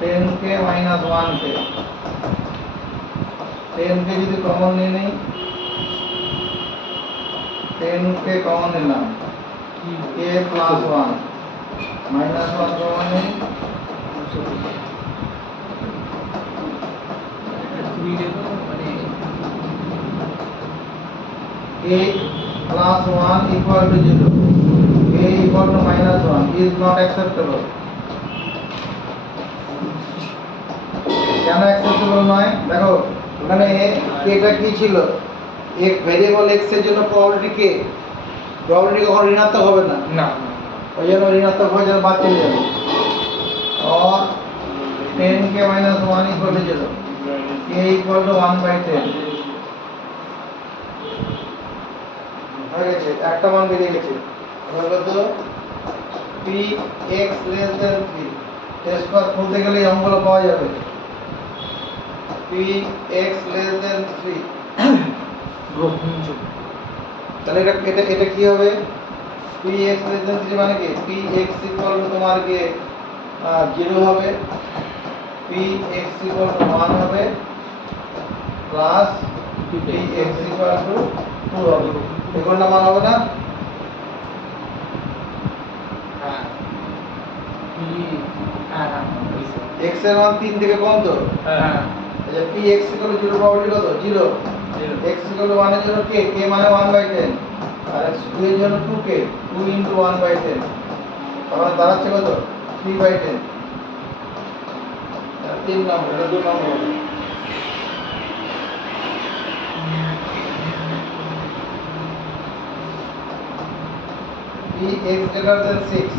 10k মাইনাস 1k, 10k যদি কমন নিয়ে নেই, 10k কমন নিলাম, k প্লাস 1 মাইনাস 1 কমন নেই, k plus 1 equal to 0, k equal to minus 1 is not acceptable। কেন acceptable নয়? দেখো ওখানে k টা কি ছিল? এক ভেরিয়েবল x এর জন্য প্রবাবিলিটি k, প্রবাবিলিটি কখনো ঋণাত্মক হবে না, না ওই জন্য ঋণাত্মক হয়ে যাবে, বাদ চলে যাবে। और 10k minus 1 equal to 0, k equal to 1/10 হয়ে গেছে, একটা মান বেরিয়ে গেছে। এবার কত? px less than 3, test square খুলতে গেলে এই অঙ্কগুলো পাওয়া যাবে। px less than 3, তাহলে এটা কি হবে? px less than 3 মানে কি? px equal to তোমার কি 0 হবে, px equal to 1 হবে প্লাস px equal to 2 হবে। এগুলোর মান হবে না? হ্যাঁ x এর মান 3 থেকে কম তো, হ্যাঁ আচ্ছা px equal to 0 প্রবাবিলিটি কত? 0। x equal to 1 এর জন্য k, k মানে 1/10, আর 2 এর জন্য 2k, 2 into 1/10, তাহলে দাঁড়াচ্ছে কত? 3/10। 3 নম্বর, এটা 2 নম্বর হবে। px greater than 6,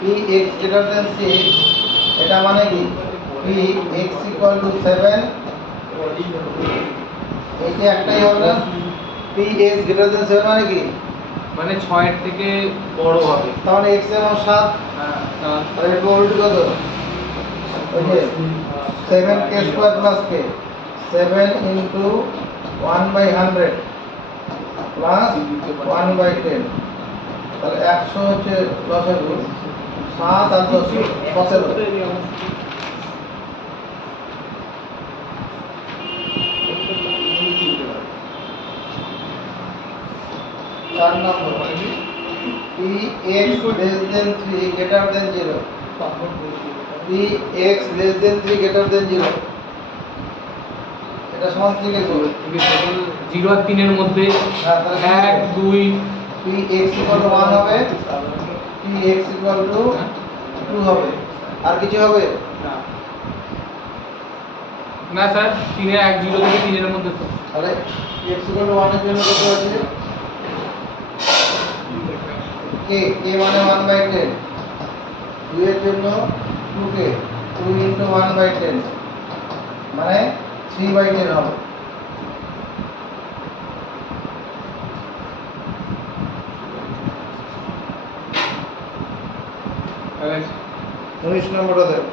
px greater than 6, এটা মানে কি? px equal to 7, এইটা একটাই হবে না? px greater than 7 মানে কি? মানে 6 এর থেকে বড় হবে। তাহলে x এর মান 7, হ্যাঁ তাহলে প্রবাবিলিটি কত? ওই যে 7k square plus k, 7 into 1/100 plus 1/10, তাহলে 100 হচ্ছে লসাগু, 7 আর 10 17। 4 নম্বর, px less than 3 greater than 0, px less than 3 greater than 0, এটা সমান কি লিখবো? 0 আর 3 এর মধ্যে হ্যাঁ, তাহলে 1 2 px equal to 1 হবে, px equal to 2 হবে, আর কিছু হবে? না স্যার 3 এর 1 0 থেকে 3 এর মধ্যে তো তাহলে x equal to 1 এর জন্য কত আছে? k, k মানে 1/10, 2 এর জন্য 2k, 2 into 1/10 মানে 3/10 হবে। তাহলে 19 নম্বরটা দেব।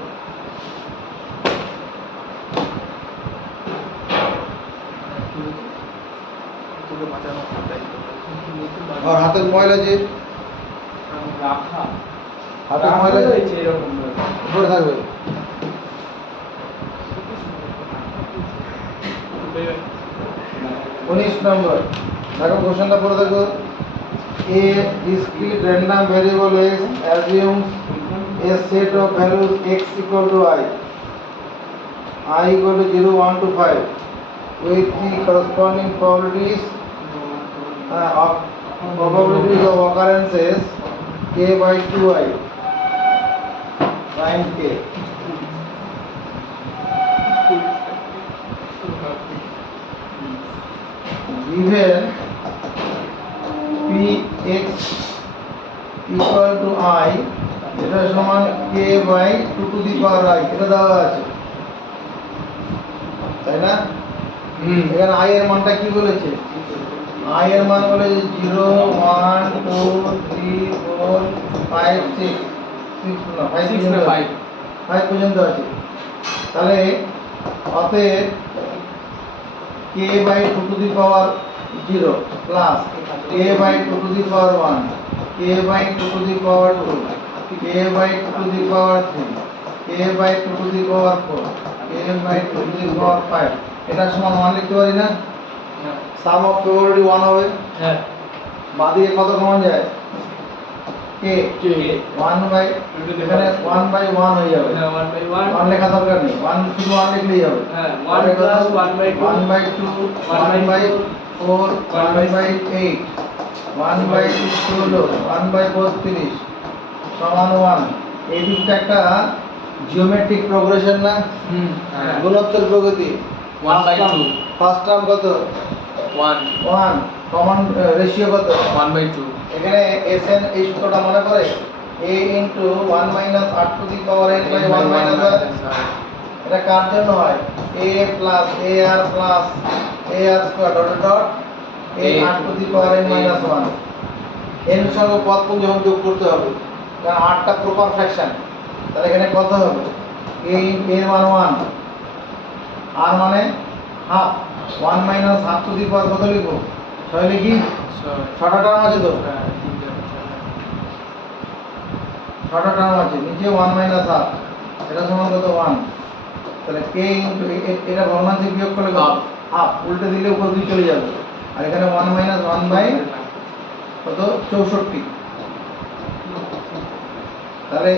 আর হাতের ময়লা যে রাখা হাতের ময়লা হয়েছে এরকম উপরে থাকবে। 19 নম্বর, দেখো কোশ্চেনটা পড়ে দেখো। A discrete random variable x assumes a set of values x equal to I equal to 0, 1 to 5 with the corresponding probabilities of occurrences k by 2I prime k. Given px equal to I, এটা সমান k by 2 to the power I, এটা দেওয়া আছে, তাই না? এখানে I এর মানটা কি বলেছে? I এর মান বলেছে 0, 1, 2, 3, 4, 5, 6, 6 না 5 পর্যন্ত আছে। তাহলে অতএব k by 2 to the power 0 plus k by 2 to the power 1, k by 2 to the power 2, k by 2 to the power 3, k by 2 to the power 4, k by 2 to the power 5, এটা সমান 1 লিখতে পারি না? সাম of probability 1 হবে। হ্যাঁ বাদিকে কত common যায়? k 1 বাই, এখানে 1 বাই 1 হয়ে যাবে। হ্যাঁ 1 by 1 1 লেখা দরকার নেই, 1 শুধু 1 লিখলেই হবে। হ্যাঁ 1 plus 1 by 2 1 by 2, 1 by 4, 1 by 8, 1 by 16, 1 by 32 সমান 1। এই দিকটা একটা জিওমেট্রিক প্রোগ্রেশন না, হ্যাঁ গুণোত্তর প্রগতি। 1 by 2 ফার্স্ট টার্ম কত? 1 1, কমন রেশিও কত? 1 by 2 এখানে Sn এই সূত্রটা মনে করে, a into 1 minus r to the power n by 1 minus r, এটা কার জন্য হয়? a plus ar plus ar square dot dot a r to the power n minus 1, n সঙ্গে পদপুঞ্জ যখন যোগ করতে হবে, কারণ 8টা প্রপার ফ্র্যাকশন, তাহলে এখানে কত হবে? a এর মান 1, r মানে half, 1 minus half to the power কত লিখবো? 6 লিখি, 6টা টার্ম আছে তো, 6টা টার্ম আছে, নিচে 1 minus half, এটা সমান কত? 1। তাহলে k ইনটু এটা ভগ্নাংশে বিয়োগ করলে কত? হাফ, উল্টে দিলে উপর দিয়ে চলে যাবে, আর এখানে 1 minus 1 বাই কত? 64। তাহলে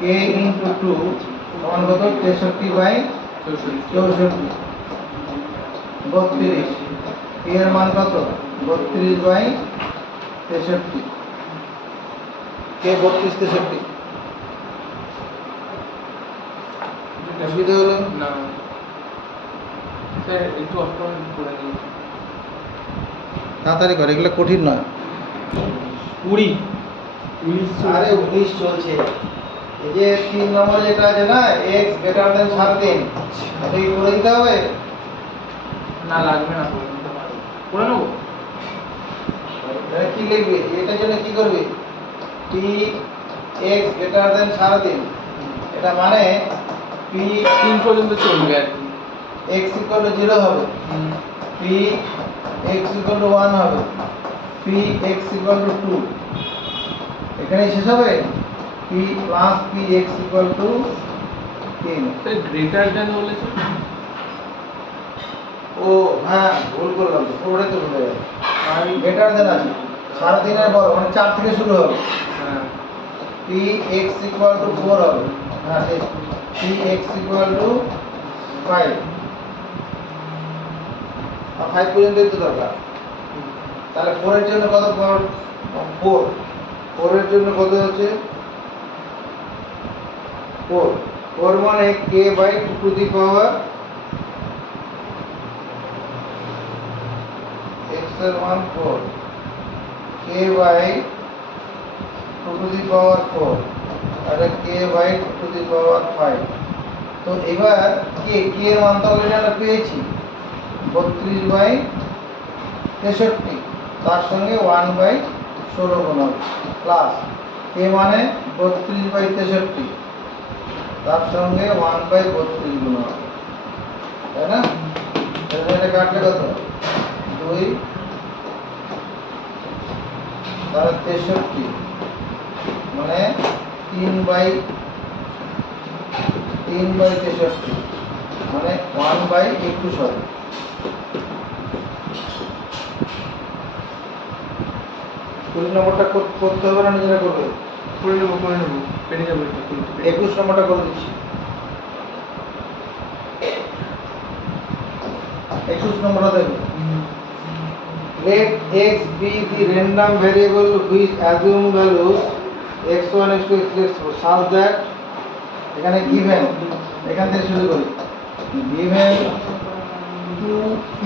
k ইনটু 2 সমান কত? 63 বাই 64, 32। k এর মান কত? 32 বাই 63, k 32 63। অসুবিধা হলো? না স্যার একটু অফ করে দিন। তাড়াতাড়ি করে, এগুলো কঠিন নয়। 20 আরে 19 চলছে। এই যে 3 নম্বর যেটা আছে না, x গ্রেটার দেন 3.5, এটা কি করে দিতে হবে? না লাগবে না, করে দিতে পারবো, করে নেবো। এটা কি লিখবি? এটার জন্য কি করবি? p x গ্রেটার দেন 3.5, এটা মানে p 3 পর্যন্ত চলবে আর কি। x ইকুয়াল টু 0 হবে, p x ইকুয়াল টু 1 হবে, p x ইকুয়াল টু 2, এখানে শেষ হবে। p plus p x equal to 3। Sir greater than বলেছে। ও হ্যাঁ, ভুল করলাম তো, ওটাই তো ভুলে যাবে। গ্রেটার দেন আছে, 3.5 এর বড়, মানে 4 থেকে শুরু হবে। হ্যাঁ p x ইকুয়াল টু 4 হবে, হ্যাঁ ঠিক, p x ইকুয়াল টু 5, আর 5 পর্যন্তই তো দরকার। তাহলে 4 এর জন্য কত? 4 এর জন্য কত হচ্ছে? 4 মানে k by 2 to the power x এর মান 4, k by 2 to the power 4, আর k by 2 to the power 5। তো এবার k এর মান তো অলরেডি আমরা পেয়েছি 32 বাই 63, তার সঙ্গে 1 বাই 16 গুণ হবে, প্লাস k মানে 32 বাই 63, তার সঙ্গে 1 বাই 32 গুণ হবে, তাই না? এটা কাটলে কত? 2, তাহলে 63 মানে 3 বাই 63 মানে 1 বাই 21 হবে। 20 নম্বরটা করতে হবে না নিজেরা করবে? করে নেবো পেটে যাবো এটা 21 নম্বরটা করে দিচ্ছি। 21 নম্বরটা দেখো। Let x be the random variable which assume values x1, x2, x3 such that এখানে given এখান থেকে শুরু করি given 2p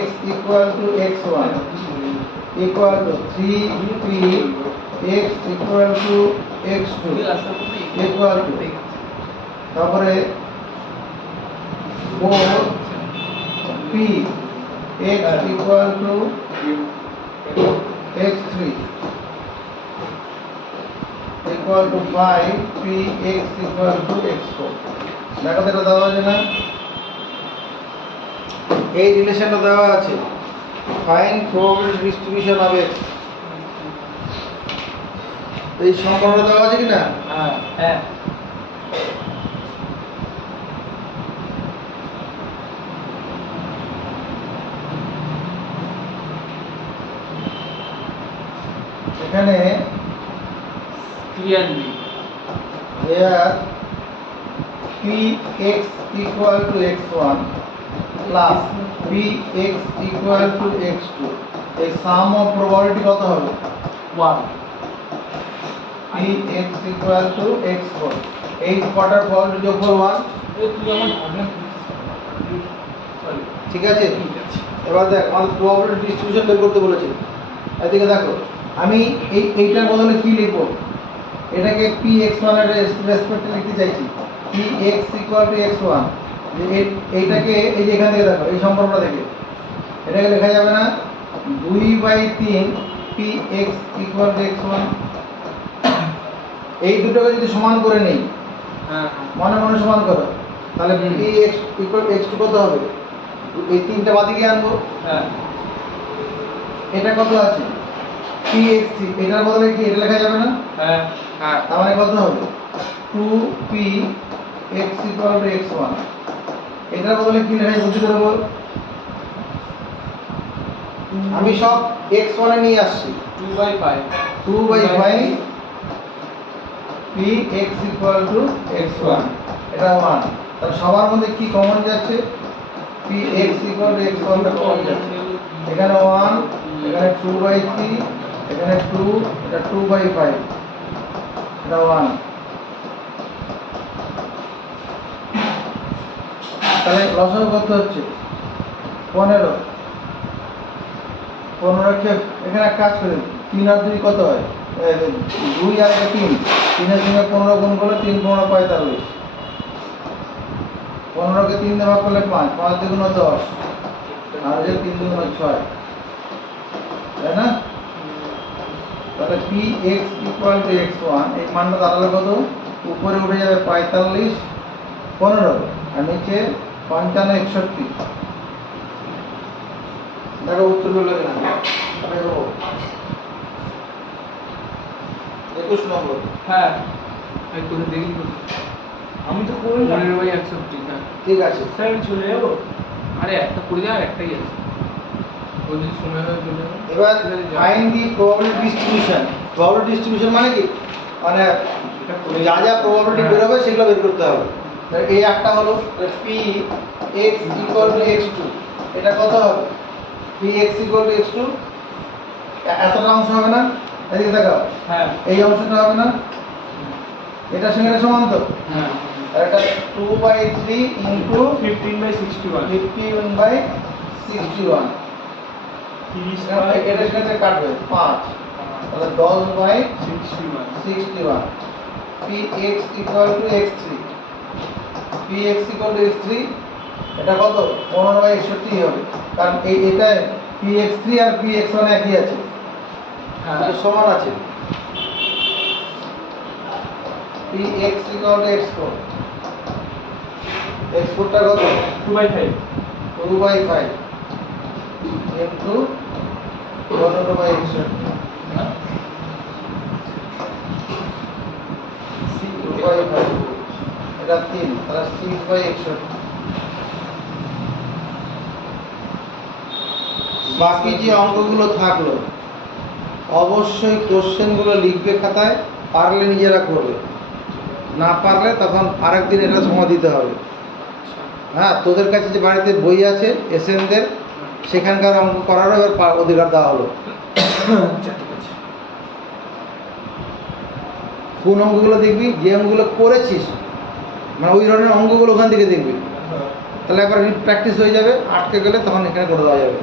x equal to x1 equal to 3p x equal to x2 equal to তারপরে 4p x equal to x3 equal to 5p x equal to x4 দেখো তো এটা দেওয়া আছে না? এই রিলেশনটা দেওয়া আছে find probability distribution of x এই সম্পর্কটা দেওয়া আছে কি না? হ্যাঁ হ্যাঁ এখানে clearly here px equal to x1 plus px equal to x2 এই sum of probability কত হবে? 1 px equal to x4 এই কটার probability যোগফল 1 এই তুই আমার ভাবনা ঠিক আছে? এবার দেখ আমাদের probability distribution বের করতে বলেছে। এদিকে দেখো আমি এইটার বদলে কি লিখবো? এটাকে px1 এর রেসপেক্টে লিখতে চাইছি px equal to x1 এইটাকে এই যে এখান থেকে দেখো এই সম্পর্কটা দেখে এটাকে লেখা যাবে না 2/3 px equal to x1 এই দুটোকে যদি সমান করে নেই হ্যাঁ মনে মনে সমান করো তাহলে px equal to x2 কত হবে? এই তিনটা বাদ দিয়ে আনবো। হ্যাঁ এটা কত আছে px3 এটার বদলে কি এটা লেখা যাবে না? হ্যাঁ হ্যাঁ তার মানে কত হবে 2p x equal to x1 এটার বদলে কি লেখা বুঝতে পারবো? আমি সব x1 এ নিয়ে আসছি 2/5 2/5 p x equal to x1 এটা 1 তাহলে সবার মধ্যে কি কমন যাচ্ছে p x equal to x1 টা কমন যাচ্ছে এখানে 1 এখানে 2/3 এখানে 2 এটা 2/5 এটা 1 তাহলে লসাগু কত হচ্ছে 15 কে এখানে এক কাজ করি 3 আর 2 কত হয় 2 আর 3 3 এর সঙ্গে 15 গুণ করলে 3 15 45 15 কে 3 দিয়ে ভাগ করলে 5 5 দ্বিগুণ 10 আর যে 3 দ্বিগুণ 6 তাই না? তাহলে px equal to x1 এই মানটা দাঁড়ালো কত? উপরে উঠে যাবে 45 15 আর নিচে 55 61 দেখো উত্তর হলো কিনা দেখো 21 নম্বর হ্যাঁ এই করে দেখি আমি তো করি না 15/61 হ্যাঁ ঠিক আছে স্যার আমি চলে যাবো আরে একটা করে দেওয়ার একটাই আছে ওই যদি সময় হয় চলে যাবে এবার find the probability distribution probability distribution মানে কি মানে এটা করে যা যা প্রবাবিলিটি বের হবে সেগুলো বের করতে হবে তাহলে এই একটা হলো p x equal to x2 এটা কত হবে p x equal to x2 এতটা অংশ হবে না এদিকে দেখাও হ্যাঁ এই অংশটা হবে না এটার সঙ্গে এটা সমান তো হ্যাঁ আর এটা 2/3 ইনটু 15/61 15/61 30 এটার সাথে কাটবে 5 তাহলে 10/61 px equal to x3 px equal to x3 এটা কত 15/61 হবে কারণ এটা px3 আর px1 একই আছে হ্যাঁ এটা সমান আছে px equal to x4 x4 টা কত 2/5 2/5 into 15/61 2/5 এটা 3 তাহলে 6/61 বাকি যে অঙ্কগুলো থাকলো অবশ্যই কোশ্চেনগুলো লিখবে খাতায়, পারলে নিজেরা করবে, না পারলে তখন আরেকদিন এটা সময় দিতে হবে। হ্যাঁ, তোদের কাছে যে বাড়িতে বই আছে এসএনদের, সেখানকার অঙ্ক করারও এবার অধিকার দেওয়া হলো। আচ্ছা ঠিক আছে। কোন অঙ্কগুলো দেখবি, যে অঙ্কগুলো করেছিস মানে ওই ধরনের অঙ্কগুলো ওখান থেকে দেখবি, তাহলে একবার প্র্যাকটিস হয়ে যাবে, আটকে গেলে তখন এখানে করে দেওয়া যাবে।